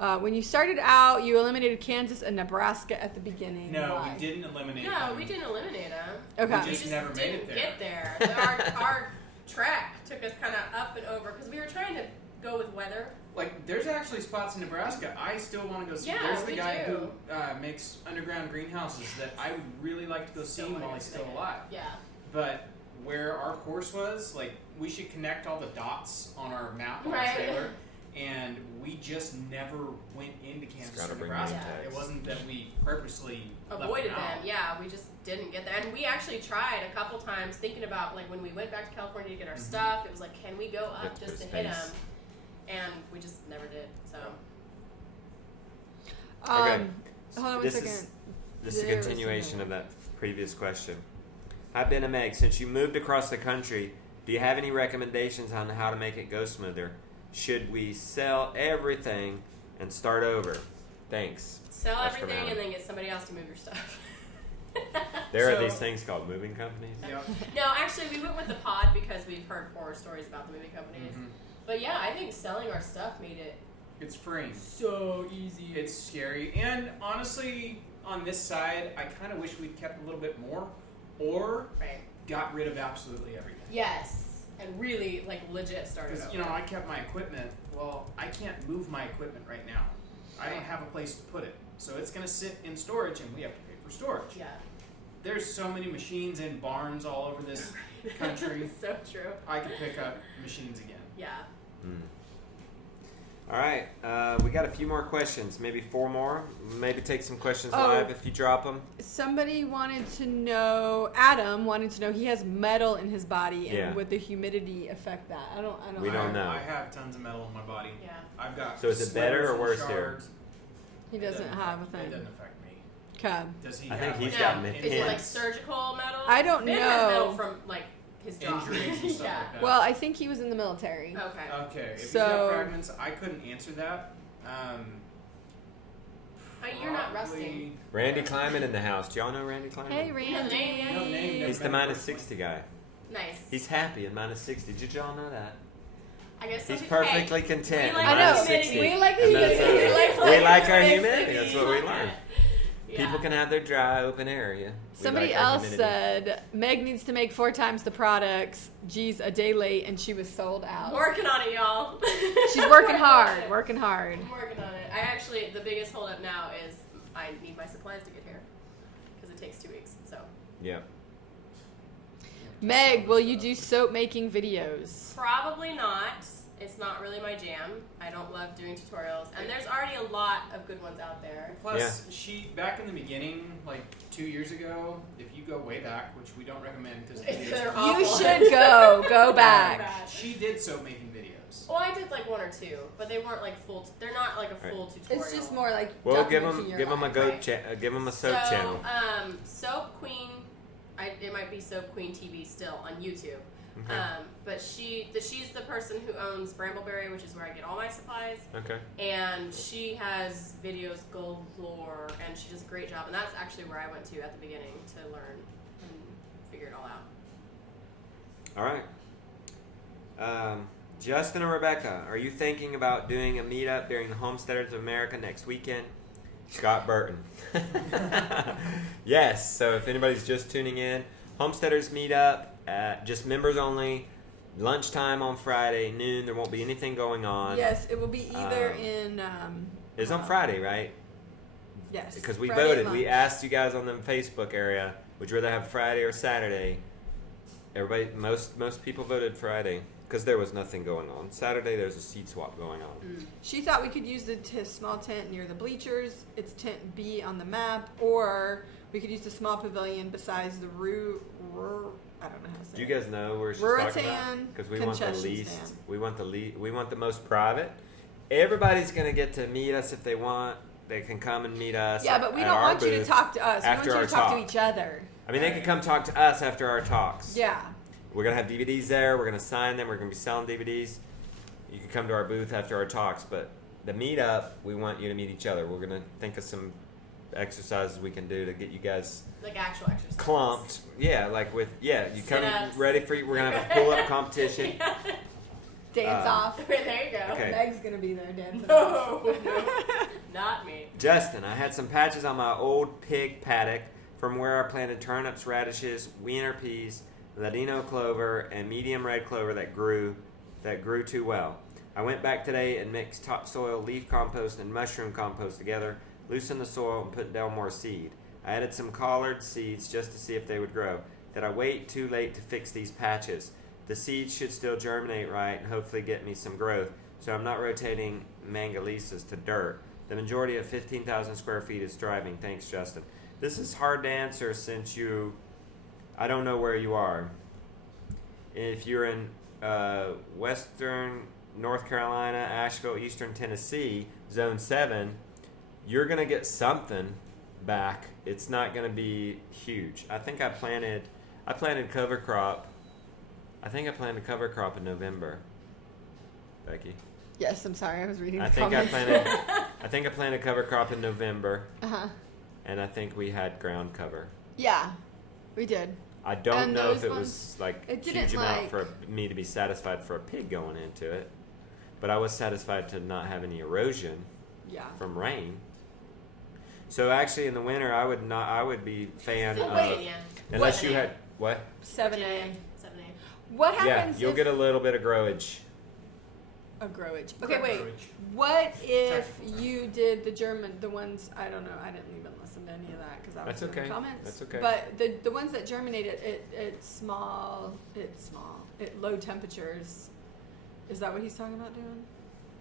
When you started out, you eliminated Kansas and Nebraska at the beginning. No, Why? we didn't eliminate No, them. we didn't eliminate them. Okay. We just never made didn't it there. get there. Our track took us kind of up and over because we were trying to go with weather. Like, there's actually spots in Nebraska I still want to go see. Yeah, There's the we guy do. who makes underground greenhouses that I would really like to go see So while he's still excited. alive. Yeah. But where our course was, like, we should connect all the dots on our map on Right. our trailer, and we just never went into Kansas gotta or bring Nebraska. name tags. It wasn't that we purposely Avoided left them. out. Yeah, we just didn't get there. And we actually tried a couple times thinking about, like, when we went back to California to get our Mhm. stuff, it was like, can we go up Get just the to hit space. them? And we just never did. So. Okay. Hold on one This second. This is a There was continuation another of that previous question. Hi, Ben and Meg. Since you moved across the country, do you have any recommendations on how to make it go smoother? Should we sell everything and start over? Thanks. Sell That's from everything Adam. and then get somebody else to move your stuff. There are So- these things called moving companies. Yep. No, actually, we went with the pod because we've heard horror stories about the moving companies. Mhm. But yeah, I think selling our stuff made it It's freeing. so easy. It's scary. And honestly, on this side, I kind of wish we'd kept a little bit more or Right. got rid of absolutely everything. Yes. And really, like, legit started Because, over. you know, I kept my equipment. Well, I can't move my equipment right now. I don't have a place to put it. So it's going to sit in storage, and we have to pay for storage. Yeah. There's so many machines in barns all over this country. So true. I could pick up machines again. Yeah. All right, we got a few more questions, maybe 4 more. Maybe take some questions Oh. live if you drop them. Somebody wanted to know. Adam wanted to know. He has metal in his body, and Yeah. would the humidity affect that? I don't. We don't know. I have tons of metal in my body. Yeah. I've got. So is it better or slivers and worse here? shards. He It doesn't have a It thing. doesn't affect me. Okay. Does he? I think have, he's like, got Now, many is it like pins. surgical metal? I don't Ben has metal know. from, like, his job. injuries and stuff Yeah. like that. Well, I think he was in the military. Okay. Okay, if he's So- got fragments, I couldn't answer that. You're not Probably- rusting. Randy Kleiman in the house. Do y'all know Randy Kleiman? Hey, Yeah, Randy. name, No name, He's the Been minus personally. 60 guy. Nice. He's happy at minus 60. Did y'all know that? I guess some He's people- perfectly hey, content we at like I know. minus humidity. 60. We like the And that's humidity. it. We We like our humidity. humidity. That's what we like learned. that. Yeah. People can have their dry, open area. We Somebody like our else humidity. said Meg needs to make 4 times the products. Geez, a day late, and she was sold out. Working on it, y'all. She's working on hard. it. Working hard. I'm working on it. I actually, the biggest holdup now is I need my supplies to get here because it takes 2 weeks. So Yep. Meg, will you do soap making videos? probably not. It's not really my jam. I don't love doing tutorials, and there's already a lot of good ones out there. Plus, she back in the beginning, like 2 years ago, if you go way back, which we don't recommend because They're You awful. should go back. Bad. she did soap making videos. Well, I did like 1 or 2, but they weren't like full. They're not like a full tutorial. It's just more like Well, give documenting your them a life. goat right? give them a soap so, channel. Soap Queen, it might be Soap Queen TV still on YouTube. Okay. But she's the person who owns Brambleberry, which is where I get all my supplies. Okay. And she has videos galore, and she does a great job. And that's actually where I went to at the beginning to learn and figure it all out. All right. Justin or Rebecca, are you thinking about doing a meetup during the Homesteaders of America next weekend? Scott Burton. Yes. So if anybody's just tuning in, Homesteaders meetup, just members only. Lunchtime on Friday, noon. There won't be anything going on. Yes, it will be either Um, in. It's on Friday, right? Yes. Because we Friday voted. at We lunch. asked you guys on the Facebook area, would you rather have Friday or Saturday? Everybody, most people voted Friday because there was nothing going on. Saturday, there's a seat swap going on. She thought we could use the small tent near the bleachers. It's tent B on the map, or we could use the small pavilion besides the I don't know how to say Do you it. guys know where she's talking about? Ruritan Because we want the concession least. stand. We want the most private. Everybody's gonna get to meet us if they want. They can come and meet us. Yeah, but we at don't our want you to booth. talk to us. We want after you our to talk to talk. each other. I mean, they can come talk to us after our talks. Yeah. We're gonna have DVDs there. We're gonna sign them. We're gonna be selling DVDs. You can come to our booth after our talks, but the meetup, we want you to meet each other. We're gonna think of some exercises we can do to get you guys Like actual exercise. clumped. Yeah, like you come Sit-ups. ready for you. We're gonna have a pull-up competition. Dance off. There you go. Okay. Meg's gonna be there dancing off. No, not me. Justin, I had some patches on my old pig paddock from where I planted turnips, radishes, wiener peas, ladino clover, and medium red clover that grew too well. I went back today and mixed topsoil, leaf compost, and mushroom compost together, loosened the soil, and put down more seed. I added some collard seeds just to see if they would grow. Did I wait too late to fix these patches? The seeds should still germinate right and hopefully get me some growth, so I'm not rotating mangalisas to dirt. The majority of 15,000 square feet is thriving. Thanks, Justin. This is hard to answer since I don't know where you are. If you're in western North Carolina, Asheville, eastern Tennessee, zone 7, you're going to get something back. It's not going to be huge. I think I planted cover crop. I think I planted cover crop in November. Becky. Yes, I'm sorry. I was reading the I think comments. I planted cover crop in November, Uh-huh. and I think we had ground cover. Yeah, we did. I don't And know if those it ones- was like a it didn't, huge amount like- for me to be satisfied for a pig going into it, but I was satisfied to not have any erosion Yeah. from rain. So actually, in the winter, I would be fan Still of waiting, yeah. unless you Virginia. had what? 7A. 7A. What Yeah, happens you'll if get a little bit of growage. a growage? Okay, wait. Growage. What if you did the ones, I don't know, I didn't even listen to any of that because I was That's doing okay. comments. That's okay. But the ones that germinated, it's low temperatures. Is that what he's talking about doing?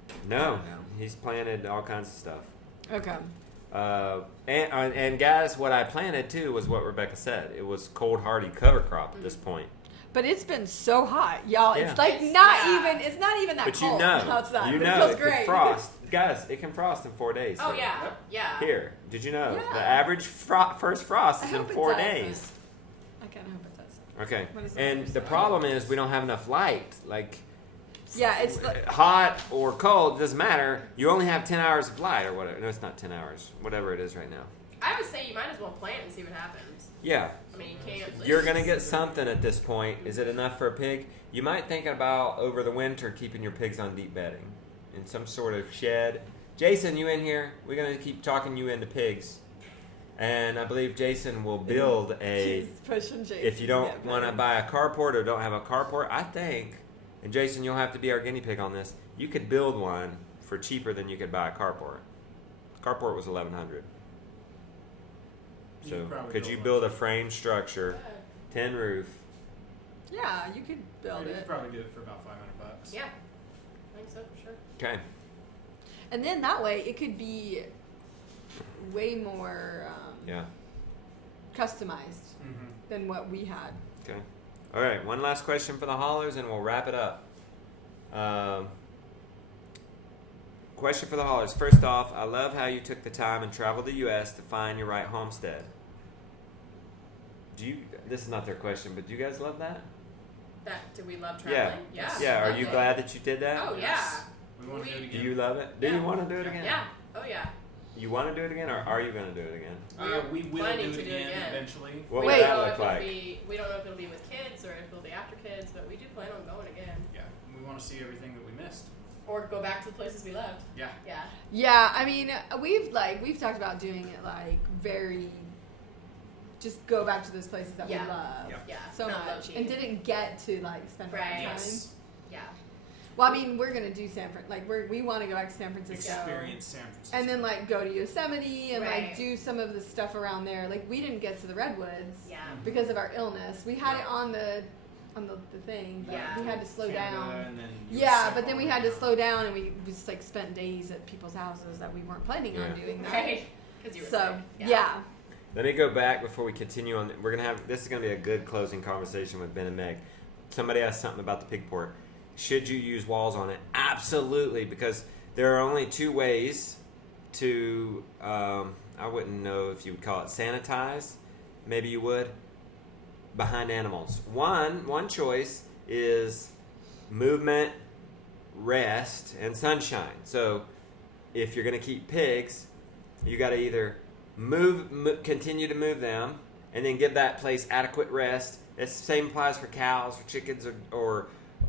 I No, don't know. he's planted all kinds of stuff. Okay. And guys, what I planted too was what Rebecca said. It was cold hardy cover crop at this point. But it's been so hot, y'all. Yeah. It's like It's not not. it's not even that But cold you know, outside. you but know, it feels it great. can frost. Guys, it can frost in 4 days. Oh here. yeah, Yep. yeah. Here, did you know Yeah. the average first frost I is in hope it 4 doesn't. days? I kind of hope it does. Okay, What is the and average the frost? problem is we don't have enough light. Like Yeah, it's like, hot or cold doesn't matter. You only have 10 hours of light or whatever. No, it's not 10 hours. Whatever it is right now. I would say you might as well plant and see what happens. Yeah, I mean, you can't. you're gonna get something at this point. Is it enough for a pig? You might think about over the winter keeping your pigs on deep bedding in some sort of shed. Jason, you in here? We're gonna keep talking you into pigs, and I believe Jason will build a. she's pushing Jason. If you to don't get want to ready. buy a carport or don't have a carport, I think, and Jason, you'll have to be our guinea pig on this. You could build one for cheaper than you could buy a carport. Carport was $1,100. You So could probably could build you one. build a frame structure, tin roof? Yeah, you could build You could it. probably do it for about $500. Yeah, I think so for sure. Okay. And then that way it could be way more Yeah. customized Mm-hmm. than what we had. Okay. All right. One last question for the Hollars, and we'll wrap it up. Question for the Hollars. First off, I love how you took the time and traveled the U.S. to find your right homestead. This is not their question, but do you guys love that? Do we love Yeah. traveling? Yeah. Yeah. Are Love you it. glad that you did that? Oh Yes. yeah. We want to do it Do again. you love it? Do Yeah. you want to do it again? Yeah. Oh yeah. You want to do it again, or are you going to do it again? We will planning do to it do it again again. eventually. What Wait. would We don't that know look if like? we don't know if it'll be with kids or if it'll be after kids, but we do plan on going again. Yeah, we want to see everything that we missed. Or go back to the places we loved. Yeah. Yeah. Yeah, I mean, we've talked about doing it like very. Just go back to those places that Yeah. we love Yep. Yeah. so Not much, low-key. and didn't get to like spend Right. time. Yes. Yeah. Well, I mean, we're gonna do San Fran. Like we want to go back to San Francisco. Experience San Francisco. And then like go to Yosemite and Right. like do some of the stuff around there. Like we didn't get to the redwoods Yeah. because of our illness. We had it on the thing, but Yeah. we had to slow Canada, down. and then Yeah, USA but then we all had to around. slow down and we just like spent days at people's houses that we weren't planning on Yeah. doing that. Right. Because you were So sick. yeah. Let me go back before we continue on. We're gonna have this is gonna be a good closing conversation with Ben and Meg. Somebody asked something about the pig port. Should you use walls on it? Absolutely, because there are only two ways to. I wouldn't know if you would call it sanitize. Maybe you would. Behind animals. One choice is movement, rest, and sunshine. So, if you're gonna keep pigs, you got to either continue to move them, and then give that place adequate rest. The same applies for cows or chickens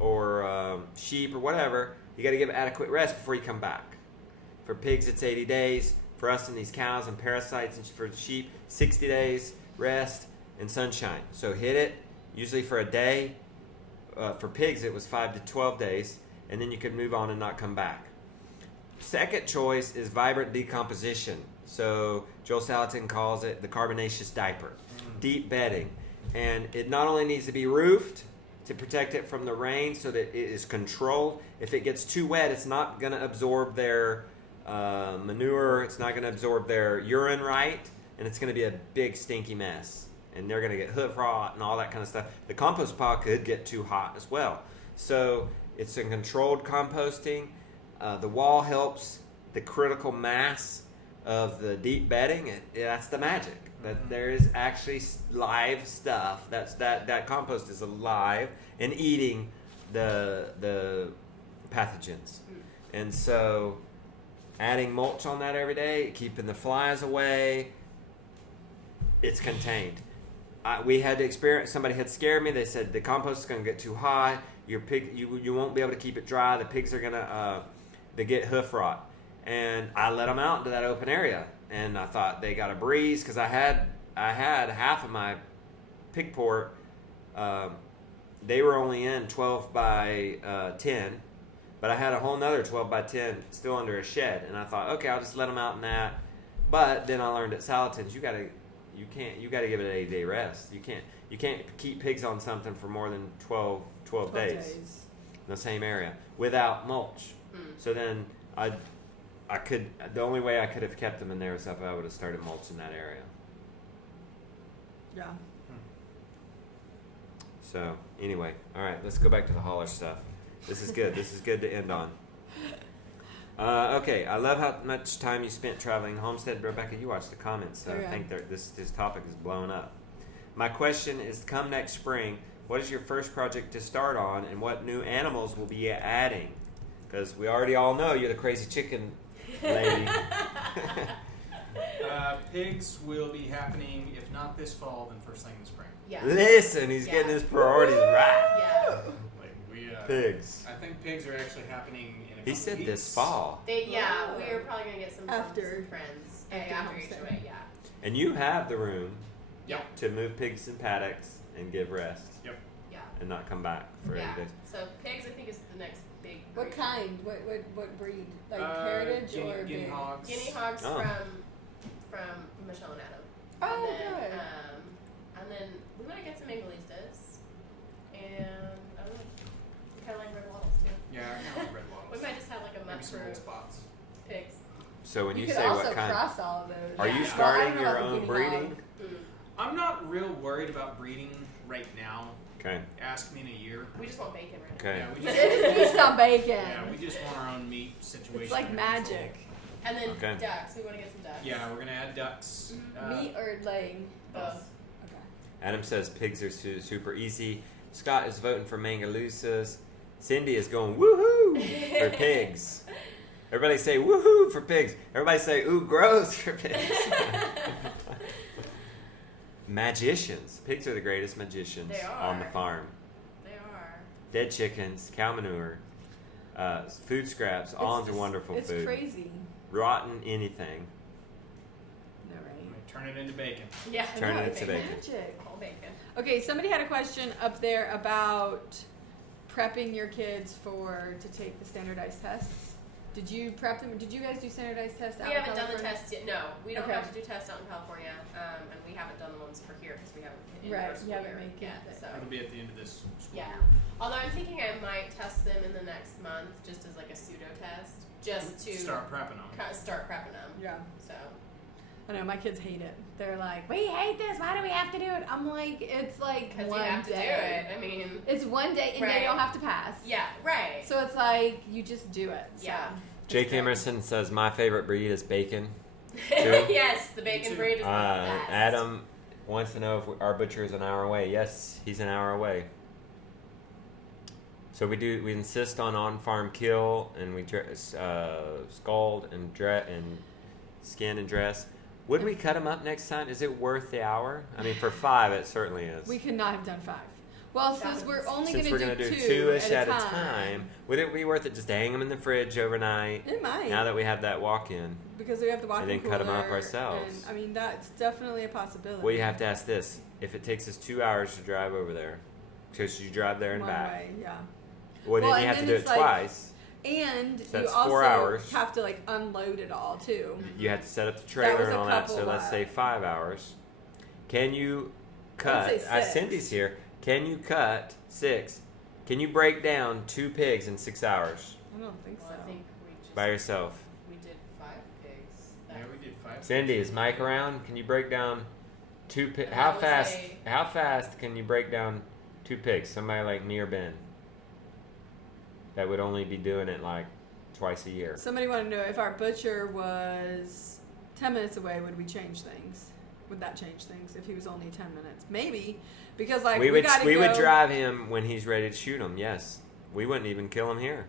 or sheep or whatever, you got to give it adequate rest before you come back. For pigs, it's 80 days. For us and these cows and parasites, and for sheep, 60 days rest and sunshine. So hit it usually for a day. For pigs, it was 5 to 12 days, and then you could move on and not come back. Second choice is vibrant decomposition. So Joel Salatin calls it the carbonaceous diaper, deep bedding. And it not only needs to be roofed to protect it from the rain so that it is controlled. If it gets too wet, it's not going to absorb their manure. It's not going to absorb their urine right, and it's going to be a big stinky mess. And they're going to get hoof rot and all that kind of stuff. The compost pile could get too hot as well. So it's a controlled composting. The wall helps the critical mass of the deep bedding. That's the magic. That there is actually live stuff. That compost is alive and eating the pathogens. And so adding mulch on that every day, keeping the flies away, it's contained. We had to experience, somebody had scared me. They said the compost is going to get too high. Your pig, you won't be able to keep it dry. The pigs are going to they get hoof rot. And I let them out into that open area. And I thought they got a breeze because I had half of my pig port. They were only in 12 by 10. But I had a whole nother 12 by 10 still under a shed. And I thought, okay, I'll just let them out in that. But then I learned at Salatin's, you got to give it an 8-day rest. You can't keep pigs on something for more than 12 days in the same area without mulch. So then the only way I could have kept them in there is if I would have started mulch in that area. Yeah. So anyway, all right, let's go back to the Hollars stuff. This is good. This is good to end on. Okay, I love how much time you spent traveling. Homestead, Rebecca, you watched the comments, so I think this topic is blowing up. My question is, come next spring, what is your first project to start on, and what new animals will be adding? Because we already all know you're the crazy chicken lady. Pigs will be happening, if not this fall, then first thing in the spring. Yeah. Listen, he's getting his priorities right. Yeah. Like Pigs. I think pigs are actually happening in a couple He said weeks. this fall. We are probably gonna get some After. friends. After After homestead. HOA, yeah. And you have the room Yeah. to move pigs in paddocks and give rest Yeah. and not come back for 8 Yeah. days. So pigs, I think, is the next big. What breed. kind? What breed? Like heritage or guinea big? hogs. Guinea hogs Oh. from Michelle and Adam. Oh, and then, good. And then we might get some Anglistas. And I don't know. We kind of like red wattles too. Yeah, I kind of like red We wattles. might just have like a Maybe some old mushroom spots. pigs. So when you could say also what kind, cross all of those. are Yeah. you Well, I starting don't know your about the own guinea breeding? hog. I'm not real worried about breeding right now. Okay. Ask me in a year. We just want bacon right Okay. Yeah, we It just needs some bacon. yeah, we just want our own meat situation. It's like under magic. control. now. And then Okay. ducks. We want to get some ducks. Yeah, we're gonna add ducks. Meat or laying? Both. Okay. Adam says pigs are super easy. Scott is voting for Mangaloosas. Cindy is going woohoo for pigs. Everybody say woohoo for pigs. Everybody say ooh gross for pigs. Magicians. Pigs are the greatest magicians They on the are. farm. They are. Dead chickens, cow manure, food scraps, all into just- wonderful it's food. crazy. Rotten anything. No, I'm right? gonna turn it into bacon. Yeah. Turn no, it into bacon. Magic. All bacon. Okay, somebody had a question up there about prepping your kids to take the standardized tests. Did you prep them? Did you guys do standardized tests out We in haven't done the California? tests yet. No, we don't Okay. have to do tests out in California, and we haven't done the ones for here because we haven't in Right, our you school haven't year made yet. it. So It'll be at the end of this school yeah. year. Although I'm thinking I might test them in the next month, just as like a pseudo test, just to Start prepping them. start prepping them. Yeah. So I know my kids hate it. They're like, "We hate this. Why do we have to do it?" I'm like, "It's like because you one have to day. do it. I mean, It's one day, and Right. they don't have to pass. yeah, right. So it's like you just do it. So. Yeah. Jake It's great. Emerson says my favorite breed is bacon. Too. Yes, the bacon too. breed is the best. Adam wants to know if our butcher is an hour away. Yes, he's an hour away. So we insist on farm kill, and we scald and skin and dress. Would we cut them up next time? Is it worth the hour? I mean, for 5, it certainly is. We could not have done 5. Well, since we're only Since going we're to gonna do do 2-ish two at a time, would it be worth it just to hang them in the fridge overnight? It might. Now that we have that walk-in. Because we have the walk-in then cooler. cut 'em up ourselves. And, I mean, that's definitely a possibility. Well, you have to ask this: if it takes us 2 hours to drive over there, because you drive there and One back, way, yeah. well, Well, then you and have to then do it it's like- twice. And So you that's also 4 hours. have to like unload it all too. You have to set up the That trailer was and a all that. couple So let's say 5 hours. Can you cut? say 6. Cindy's here. Can you cut 6? Can you break down 2 pigs in 6 hours I don't think Well, so. I think we just by yourself? we did 5 pigs. Yeah, we did 5. Cindy, is Mike around? Can you break down 2 pigs? And How that was fast? a- How fast can you break down 2 pigs? Somebody like me or Ben. That would only be doing it like twice a year. Somebody wanted to know if our butcher was 10 minutes away, would we change things? Would that change things if he was only 10 minutes? Maybe, because like we would gotta we go, would drive him when he's ready to shoot him. Yes, we wouldn't even kill him here.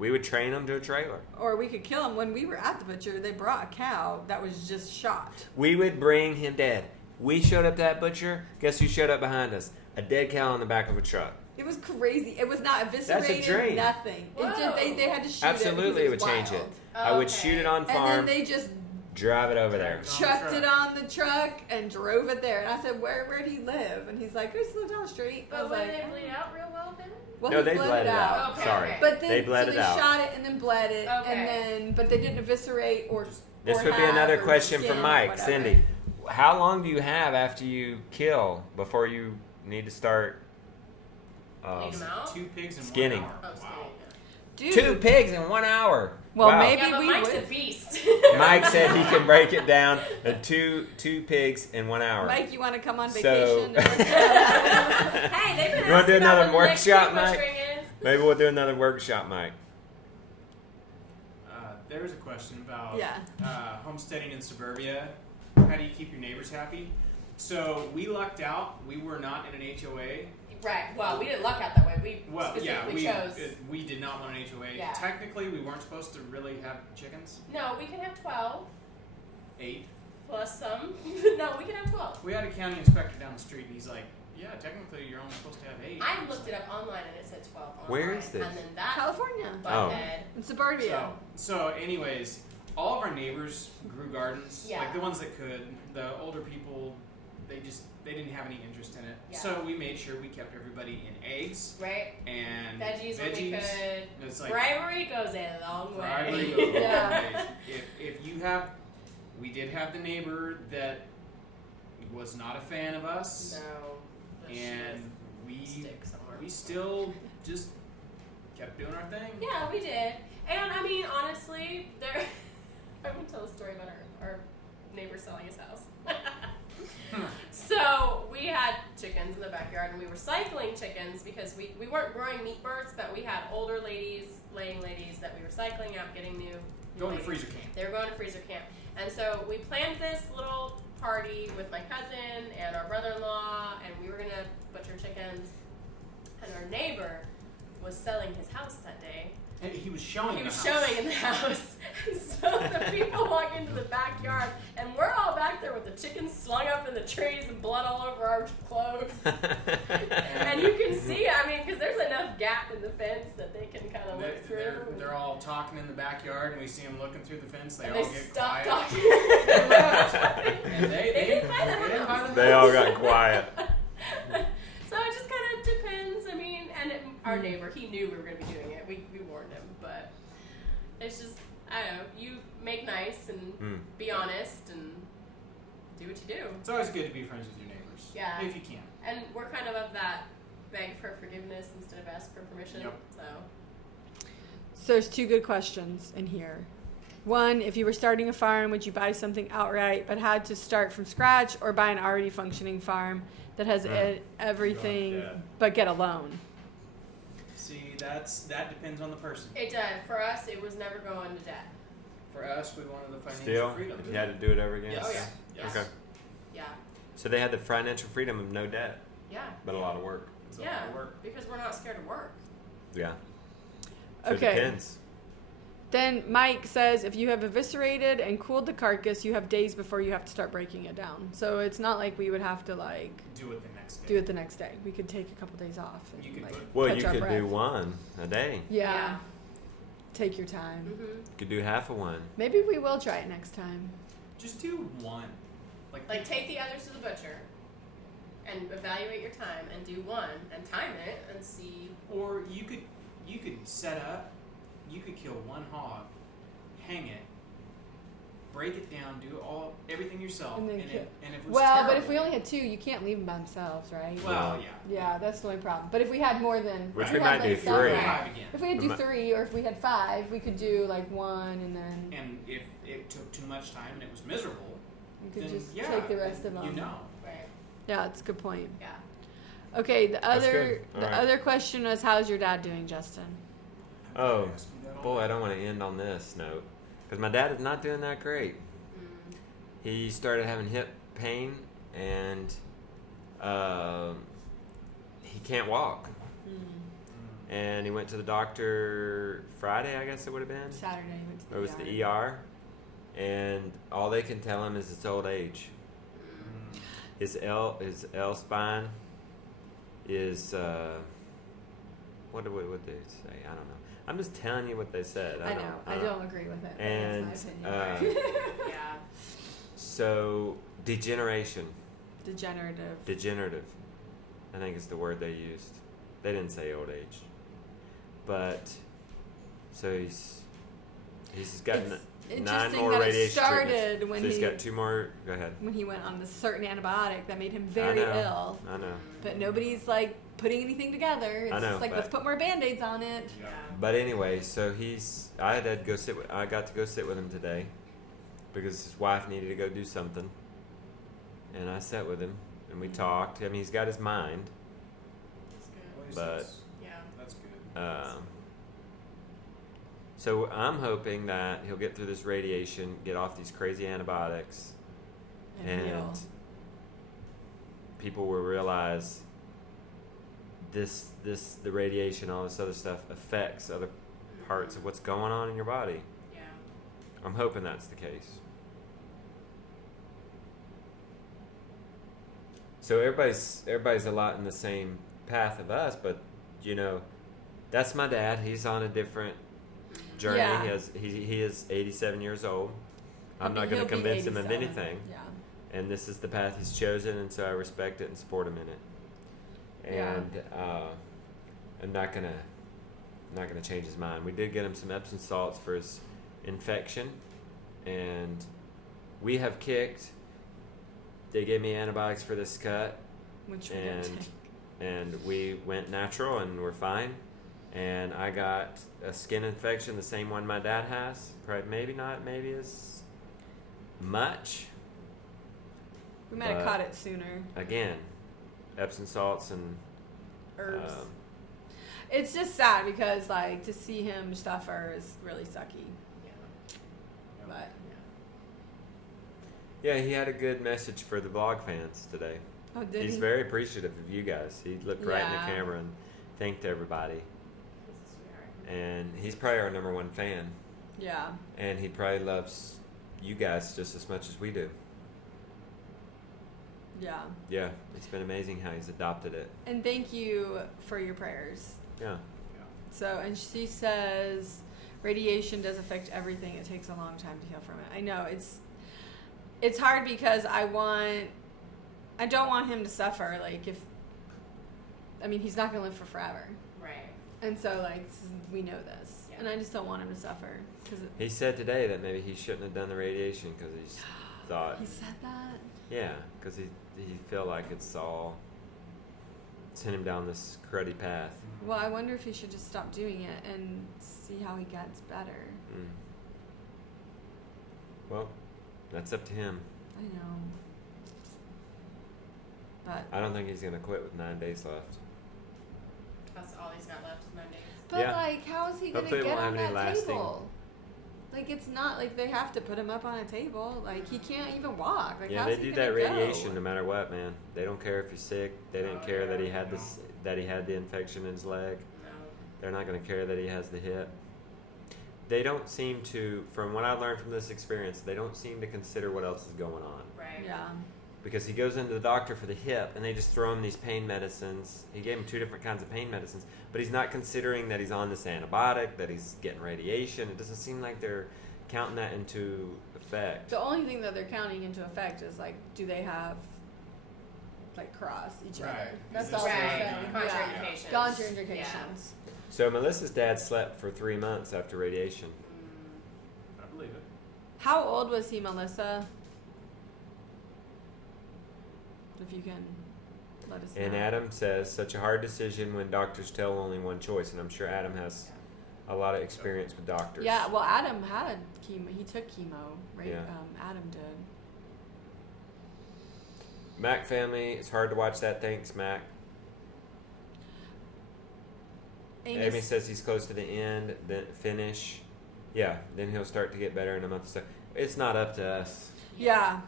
We would train him to a trailer. or we could kill him. When we were at the butcher, they brought a cow that was just shot. We would bring him dead. We showed up to that butcher. Guess who showed up behind us? A dead cow in the back of a truck. It was crazy. It was not eviscerated. dream. Nothing. It just, they had to shoot Absolutely, it. it would because change it. wild. I would Okay. shoot it on And then farm, they just drive it over there. chucked it on the truck and drove it there. And I said, "Where do you live?" And he's like, "I just live down the street." I But was would like, they bleed out real well then? "Well, No, he they bled it out." Okay, Sorry, okay. But then they bled so it they out. shot it and then bled it, Okay. and then but they didn't eviscerate or. This or would be have another or question skin for or Mike. whatever. Cindy, how long do you have after you kill before you need to start Bleed them out? 2 pigs in Skinning. 1 hour. Oh, Wow. Dude. 2 pigs in 1 hour? Well, Wow. maybe Yeah, but we Mike's would. a beast. Mike said he can break it down to two pigs in 1 hour. Mike, you want to come on So- vacation? Hey, they've been You wanna do asking about another when the next workshop, pig Mike? butchering is. Maybe we'll do another workshop, Mike. There was a question about Yeah. homesteading in suburbia. How do you keep your neighbors happy? So we lucked out. We were not in an HOA. Right. Well, we didn't luck out that way. We Well, yeah, specifically chose. we did not want an HOA. Yeah. Technically, we weren't supposed to really have chickens. No, we can have 12 8. plus some. No, we can have 12. We had a county inspector down the street, and he's like, "Yeah, technically, you're only supposed to have 8." I looked it up online and it said 12 online. Where is this? And then that California. butthead. In suburbia. So, anyways, all of our neighbors grew gardens. Yeah. Like the ones that could. The older people, they didn't have any interest in it. Yeah. So we made sure we kept everybody in eggs Right? and Veggies when we could. It's like Bribery goes a long way. bribery goes a long Yeah. way. If you have, we did have the neighbor that was not a fan of us, No. but she and was stick somewhere. we still just kept doing our thing. Yeah, we did. And I mean, honestly, there. I'm gonna tell a story about our neighbor selling his house. So we had chickens in the backyard, and we were cycling chickens because we weren't growing meat birds, but we had older ladies, laying ladies that we were cycling out, getting new Going to ladies. freezer camp. They were going to freezer camp, and so we planned this little party with my cousin and our brother-in-law, and we were gonna butcher chickens. And our neighbor was selling his house that day. And he was showing. He the was house. showing in the house. And so the people walk into the backyard, and we're all back there with the chickens slung up in the trees and blood all over our clothes. And you can see, I mean, because there's enough gap in the fence that they can kind of look through. They're all talking in the backyard, and we see them looking through the fence. They and all they get stop quiet. talking. And they didn't buy the didn't buy house. the They house. all got quiet. So it just kind of depends. I mean, and our neighbor, he knew we were going to be doing it. We warned him, but it's just, I don't know, you make nice and be honest and do what you do. It's always good to be friends with your neighbors. Yeah. If you can. And we're kind of that beg for forgiveness instead of ask for permission. Yep. So So there's 2 good questions in here. One, if you were starting a farm, would you buy something outright but had to start from scratch, or buy an already functioning farm that has everything Yeah. but get a loan? See, that depends on the person. it does. For us, it was never going to debt. For us, we wanted the financial Still, freedom. if you had to do it over again. Yes. Oh, yeah. Yes. Okay. Yeah. So they had the financial freedom of no debt, Yeah. but a lot of work. It's a lot Yeah. of work. Because we're not scared to work. Yeah. So Okay. it depends. Then Mike says if you have eviscerated and cooled the carcass, you have days before you have to start breaking it down. So it's not like we would have to like Do it the next day. do it the next day. We could take a couple days off. And, You could like, put- Well, catch you our could do breath. one a day. Yeah. Take your time. Mm-hmm. You could do half of one. Maybe we will try it next time. Just do one. Like take the others to the butcher and evaluate your time and do one and time it and see. Or you could set up. You could kill one hog, hang it, break it down, do everything yourself, And then if kill. it was Well, but terrible, if we only had 2, you can't leave them by themselves, right? well, yeah. Yeah, that's the only problem. But if we had more than, Which if we had, might do like, several- 3. Five again. If we had We do might- 3, or if we had 5, we could do like 1, and then And if it took too much time and it was miserable, we could then just yeah, take the rest of them. You know. Right. Yeah, that's a good point. Yeah. Okay, the That's other good. All right. other question was, how's your dad doing, Justin? Oh, Ask me that all boy, day. I don't want to end on this note. Because my dad is not doing that great. Mm. He started having hip pain and he can't walk. And he went to the doctor Friday, I guess it would have been. Saturday went to It was the ER. And all they can tell him is it's old age. Mm. His L spine is what did they say? I don't know. I'm just telling you what they said. I know. I don't agree with it. But And that's my opinion. Yeah. so degeneration, Degenerative. I think is the word they used. They didn't say old age, but so he's gotten It's 9 interesting more that it radiation started treatments. when So he's he got 2 more. Go ahead. when he went on this certain antibiotic that made him I very know. ill. I know. But nobody's like putting anything together. It's I know, just like, but- let's put more band-aids on it. Yeah. But anyway, so I got to go sit with him today because his wife needed to go do something, and I sat with him and we talked. I mean, he's got his mind. That's good. At least But- that's- Yeah. that's good. So I'm hoping that he'll get through this radiation, get off these crazy antibiotics, And heal. people will realize the radiation, all this other stuff affects other parts of what's going on in your body. Yeah. I'm hoping that's the case. So everybody's a lot in the same path of us, but that's my dad. He's on a different journey. Yeah. He is 87 years old. I'm not going He'll to be convince him of 87. anything. Yeah. And this is the path he's chosen, and so I respect it and support him in it. Yeah. And I'm not gonna change his mind. We did get him some Epsom salts for his infection, and we have kicked. They gave me antibiotics for this cut, Which we didn't and take. and we went natural, and we're fine. And I got a skin infection, the same one my dad has. Probably maybe as much. We might have but- caught it sooner. Again, Epsom salts and Herbs. um, It's just sad because like to see him suffer is really sucky. Yeah. But yeah, he had a good message for the blog fans today. oh, did He's he? very appreciative of you guys. He looked right in Yeah. the camera and thanked everybody. He's a sweetheart. And he's probably our number 1 fan. Yeah. And he probably loves you guys just as much as we do. Yeah. Yeah, it's been amazing how he's adopted it. And thank you for your prayers. Yeah. So, and she says radiation does affect everything. It takes a long time to heal from it. I know it's hard because I don't want him to suffer. Like he's not going to live for forever. Right. And so we know this. Yeah. And I just don't want him to suffer. He said today that maybe he shouldn't have done the radiation because he thought, He said that? yeah, because he felt like it's all sent him down this cruddy path. Well, I wonder if he should just stop doing it and see how he gets better. Mm. Well, that's up to him. I know. But I don't think he's going to quit with 9 days left. That's all he's got left is Mondays. Yeah. how is he going to Hopefully it get won't on have any that lasting- table? It's not like they have to put him up on a table. He can't even walk. Yeah, how's they he do gonna that radiation go? no matter what, man. They don't care if you're sick. They didn't Oh, care that yeah, he had no. that he had the infection in his leg. No. They're not going to care that he has the hip. they don't seem to, from what I learned from this experience, they don't seem to consider what else is going on. Right. Yeah. Because he goes into the doctor for the hip, and they just throw him these pain medicines. He gave him 2 different kinds of pain medicines, but he's not considering that he's on this antibiotic, that he's getting radiation. It doesn't seem like they're counting that into effect. The only thing that they're counting into effect is like, do they have like cross each other? Right. That's Is all this they're Right. saying. Contraindications. Contraindications. So Melissa's dad slept for 3 months after radiation. Yeah. I believe it. How old was he, Melissa? If you can let us know. And Adam says, such a hard decision when doctors tell only one choice. And I'm sure Adam has a lot of experience with doctors. Yeah, well, Adam had chemo. He took chemo, right? Yeah. Adam did. Mac family, it's hard to watch that. Thanks, Mac. Amy says he's close to the end, then finish. Yeah, then he'll start to get better in a month or so. It's not up to us. Yeah.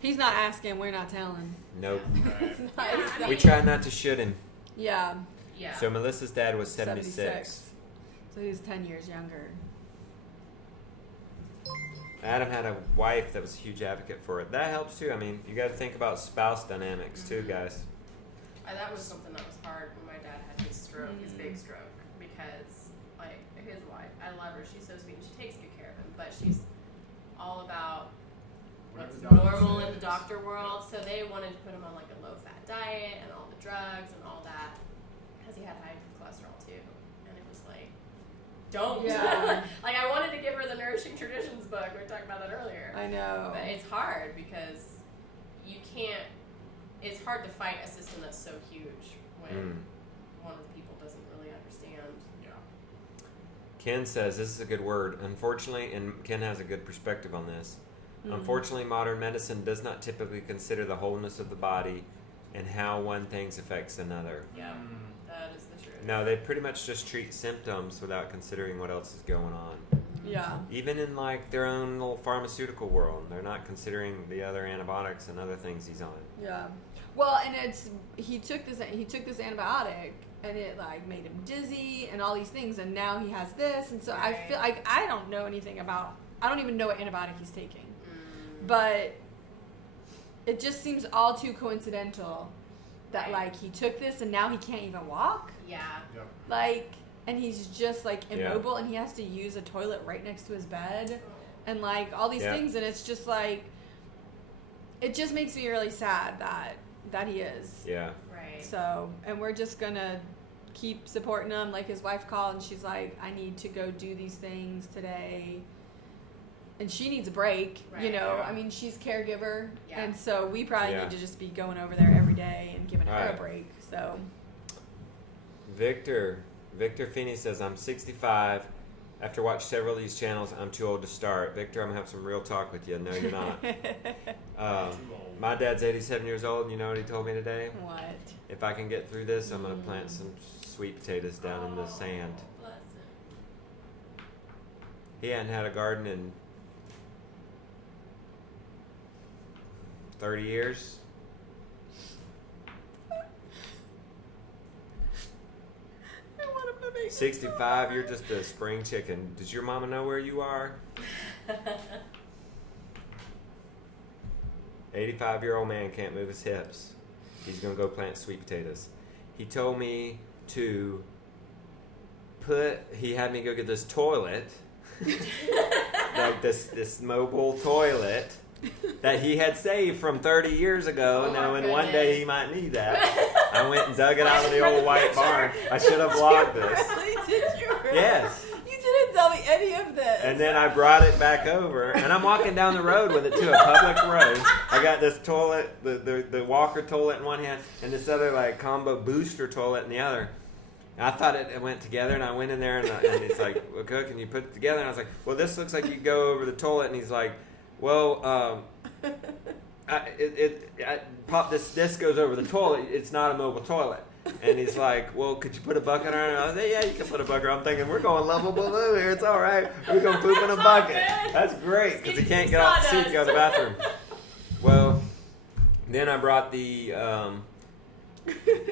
He's not asking. We're not telling. Nope. Right. It's not- Yeah, it's I not- We try not to shoot him. Yeah. Yeah. So Melissa's dad was 76. So he was 10 years younger. Adam had a wife that was a huge advocate for it. That helps too. I mean, you got to think about spouse dynamics too, guys. That was something that was hard when my dad had his stroke, his big stroke, because like his wife, I love her. She's so sweet and she takes good care of him, but she's all about Whatever what's the doctor normal in the says. doctor world. So they wanted to put him on like a low-fat diet and all the drugs and all that because he had high cholesterol too. And it was like, don't. Yeah. Like I wanted to give her the Nourishing Traditions book. We were talking about that earlier. I know. But it's hard because you can't. It's hard to fight a system that's so huge when one of the people doesn't really understand. Yeah. Ken says this is a good word. Unfortunately, and Ken has a good perspective on this. Unfortunately, modern medicine does not typically consider the wholeness of the body and how one thing affects another. Yeah, that is the truth. No, they pretty much just treat symptoms without considering what else is going on. Yeah. Even in like their own little pharmaceutical world, they're not considering the other antibiotics and other things he's on. Yeah. Well, and he took this antibiotic and it like made him dizzy and all these things, and now he has this, and so I Right. feel like I don't even know what antibiotic he's taking, but it just seems all too coincidental that Right. like he took this and now he can't even walk, Yeah. Yep. like, and he's just like Yeah. immobile and he has to use a toilet right next to his bed and like all these Yeah. things, and it's just like it just makes me really sad that he is. Yeah. Right. So, and we're just gonna keep supporting him. Like his wife called and she's like, I need to go do these things today. And she needs a break, you Right. know. Yeah. I mean, she's caregiver. Yeah. And so we probably Yeah. need to just be going over there every day and giving her Right. a break. So, Victor Finney says, I'm 65. After watching several of these channels, I'm too old to start. Victor, I'm going to have some real talk with you. No, you're not. Too old. My dad's 87 years old, and you know what he told me today? what? If I can get through this, I'm going to plant some sweet potatoes down in the sand. Bless him. He hadn't had a garden in 30 years. I want him to make 65, you're just a spring chicken. Does your mama know where you are? 85-year-old man can't move his hips. He's going to go plant sweet potatoes. He told me to he had me go get this toilet, like this mobile toilet that he had saved from 30 years ago, Oh my knowing one day goodness. he might need that. I went and dug it out of the old white barn. I should have vlogged this. Did you really? Yes. You didn't tell me any of this. And then I brought it back over, and I'm walking down the road with it to a public road. I got this toilet, the walker toilet in one hand, and this other like combo booster toilet in the other. And I thought it went together, and I went in there, and he's like, "Okay, can you put it together?" And I was like, "Well, this looks like you go over the toilet." And he's like, "Well, pop this goes over the toilet. It's not a mobile toilet." And he's like, "Well, could you put a bucket on it?" I was like, "Yeah, you can put a bucket." I'm thinking, we're going level below here. It's all right. We're going to poop in a That's bucket. all good. That's great because he Get can't some get off the seat to sawdust. go to the bathroom. Well, then I brought the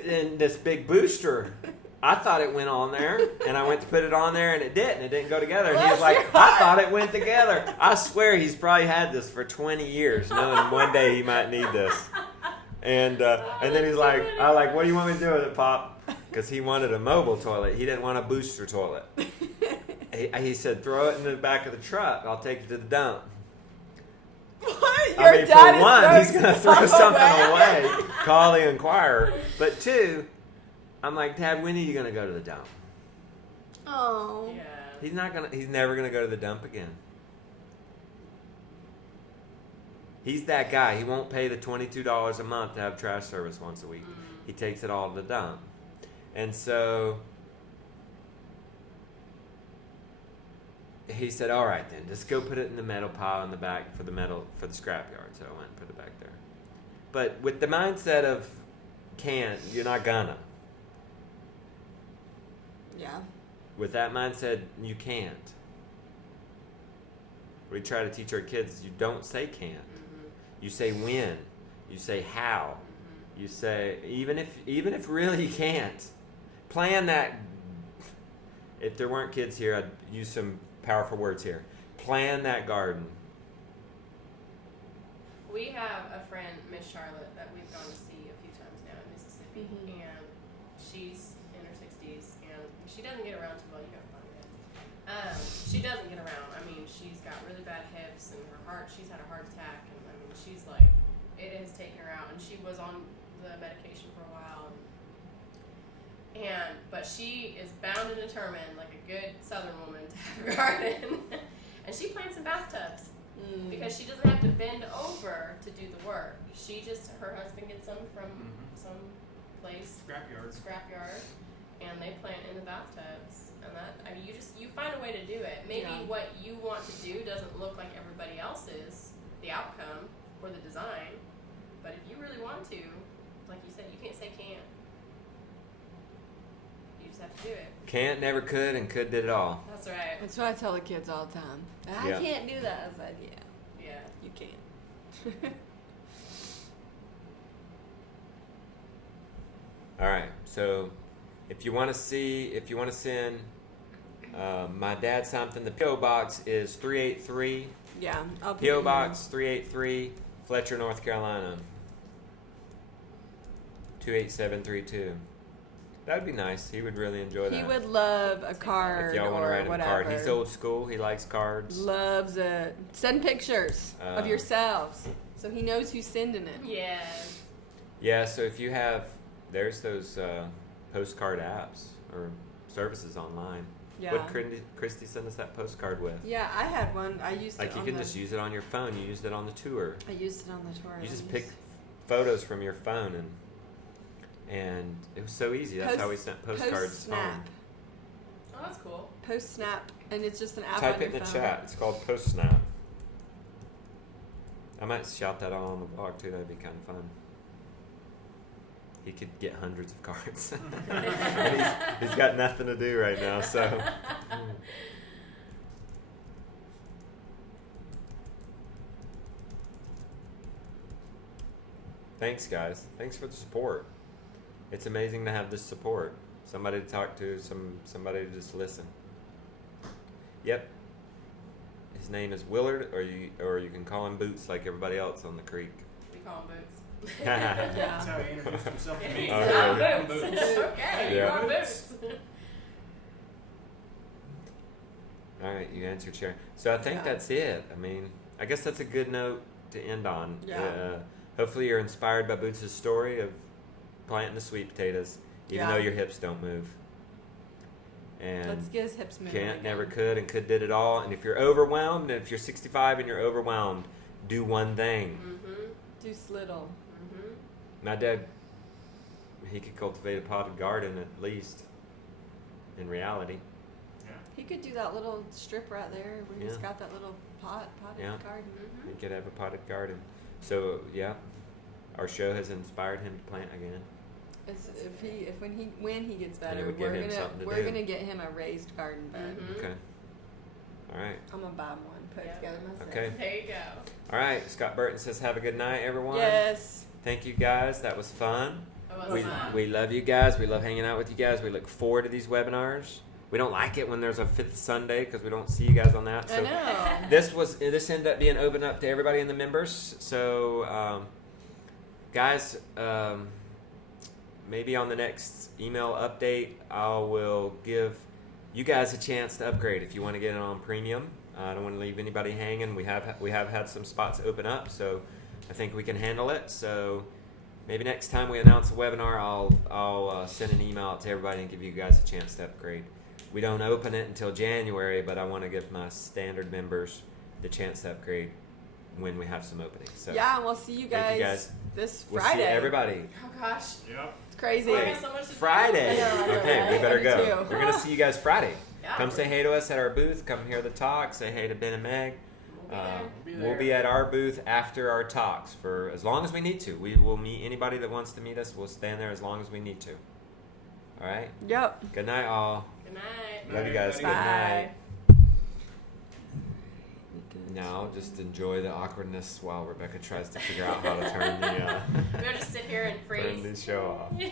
in this big booster I thought it went on there, and I went to put it on there, and it didn't. It didn't go together. And he was Bless like, your I heart. thought it went together. I swear he's probably had this for 20 years, knowing one day he might need this. And then he's like, I like, what do you want me to do with it, Pop? Because he wanted a mobile toilet. He didn't want a booster toilet. He said, throw it in the back of the truck. I'll take it to the dump. What? I mean, for one, throwing he's going to throw stuff something away. away. Call the Inquirer. But two, I'm like, Dad, when are you going to go to the dump? Oh. Yeah. He's never going to go to the dump again. He's that guy. He won't pay the $22 a month to have trash service once a week. He takes it all to the dump. And so he said, all right then, just go put it in the metal pile in the back for the scrapyard. So I went and put it back there. But with the mindset of can't, you're not gonna. Yeah. With that mindset, you can't. We try to teach our kids, you don't say can't. You say when. You say how. You say, even if really you can't, plan that. If there weren't kids here, I'd use some powerful words here. Plan that garden. We have a friend, Miss Charlotte, that we've gone to see a few times now in Mississippi, and she's in her 60s, and she doesn't get around too well. You gotta find it. She doesn't get around. I mean, she's got really bad hips, and her heart. She's had a heart attack, and I mean, she's like, it has taken her out, and she was on the medication for a while. But she is bound and determined, like a good Southern woman, to have a garden, and she plants in bathtubs. Because she doesn't have to bend over to do the work. Her husband gets them from some place, scrapyard, and they plant in the bathtubs. And you find a way to do it. Maybe what you want to do doesn't look like everybody else's, the outcome or the design. But if you really want to, like you said, you can't say can't. You just have to do it. Can't, never could, and could did it all. That's right. That's what I tell the kids all the time. I Yeah. can't do that. I said, Yeah. you can. All right. So, if you want to send my dad something, the PO box is 383 Yeah. I'll put it PO in box 383 Fletcher, North Carolina 28732. That'd be nice. He would really enjoy that. He would love a card If y'all want to or write him a whatever. card, he's old school. He likes cards. Loves it. Send pictures of yourselves so he knows who's sending it. Yeah. Yeah. So if you have, there's those postcard apps or services online. Yeah. What did Christy send us that postcard with? Yeah, I had one. I used Like it you on can the, just use it on your phone. You used it on the tour. I used it on the tour. You just pick photos from your phone and it was so easy. That's how we sent postcards. Post Snap. Oh, that's cool. Post Snap, and it's just an app Type on it in your the phone. chat. It's called Post Snap. I might shout that out on the blog too. That'd be kind of fun. He could get hundreds of cards. And he's got nothing to do right now, so. Thanks, guys. Thanks for the support. It's amazing to have this support. Somebody to talk to, somebody to just listen. Yep. His name is Willard, or you can call him Boots like everybody else on the creek. We call him Boots. That's how he introduced himself to me. Okay. I'm Boots. Boots. Okay, Yeah. you are Boots. All right, you answered, Sharon. So I think Yeah. that's it. I mean, I guess that's a good note to end on. Yeah. Hopefully you're inspired by Boots' story of planting the sweet potatoes, even Yeah. though your hips don't move. And Let's get his hips moving. can't, again. never could, and could did it all. And if you're overwhelmed, and if you're 65 and you're overwhelmed, do one thing. Do slittle. My dad, he could cultivate a potted garden at least, in reality. He could do that little strip right there where he's Yeah. got that little potted Yeah. garden. He could have a potted garden. So, yeah, our show has inspired him to plant again. When he gets And it better, would give we're him something to gonna do. we're gonna get him a raised garden bed. Okay. All right. I'm gonna buy him one, put Yeah. it together myself. Okay. There you go. All right. Scott Burton says, have a good night, everyone. Yes. Thank you, guys. That was fun. Oh It was We, fun. we love you guys. We love hanging out with you guys. We look forward to these webinars. We don't like it when there's a fifth Sunday because we don't see you guys on that. I So know. this ended up being open up to everybody in the members. So guys, maybe on the next email update, I will give you guys a chance to upgrade if you want to get it on premium. I don't want to leave anybody hanging. We have had some spots open up, so I think we can handle it. So maybe next time we announce a webinar, I'll send an email out to everybody and give you guys a chance to upgrade. We don't open it until January, but I want to give my standard members the chance to upgrade when we have some openings. So Yeah, and we'll see you thank guys, you this we'll Friday. see everybody Oh gosh. Yep. It's crazy. Oh, I got so much to do. Friday. I know, Okay, right? we better I do go. too. We're gonna see you guys Friday. Yeah. Come say hey to us at our booth. Come hear the talk. Say hey to Ben and Meg. We'll be there. We'll be at our booth after our talks for as long as we need to. We will meet anybody that wants to meet us. We'll stand there as long as we need to. All right. Yep. Good night, all. Good night. Love you guys. Good Bye. night. Now, just enjoy the awkwardness while Rebecca tries to figure out how to turn the We're gonna just sit here and turn freeze. the show off.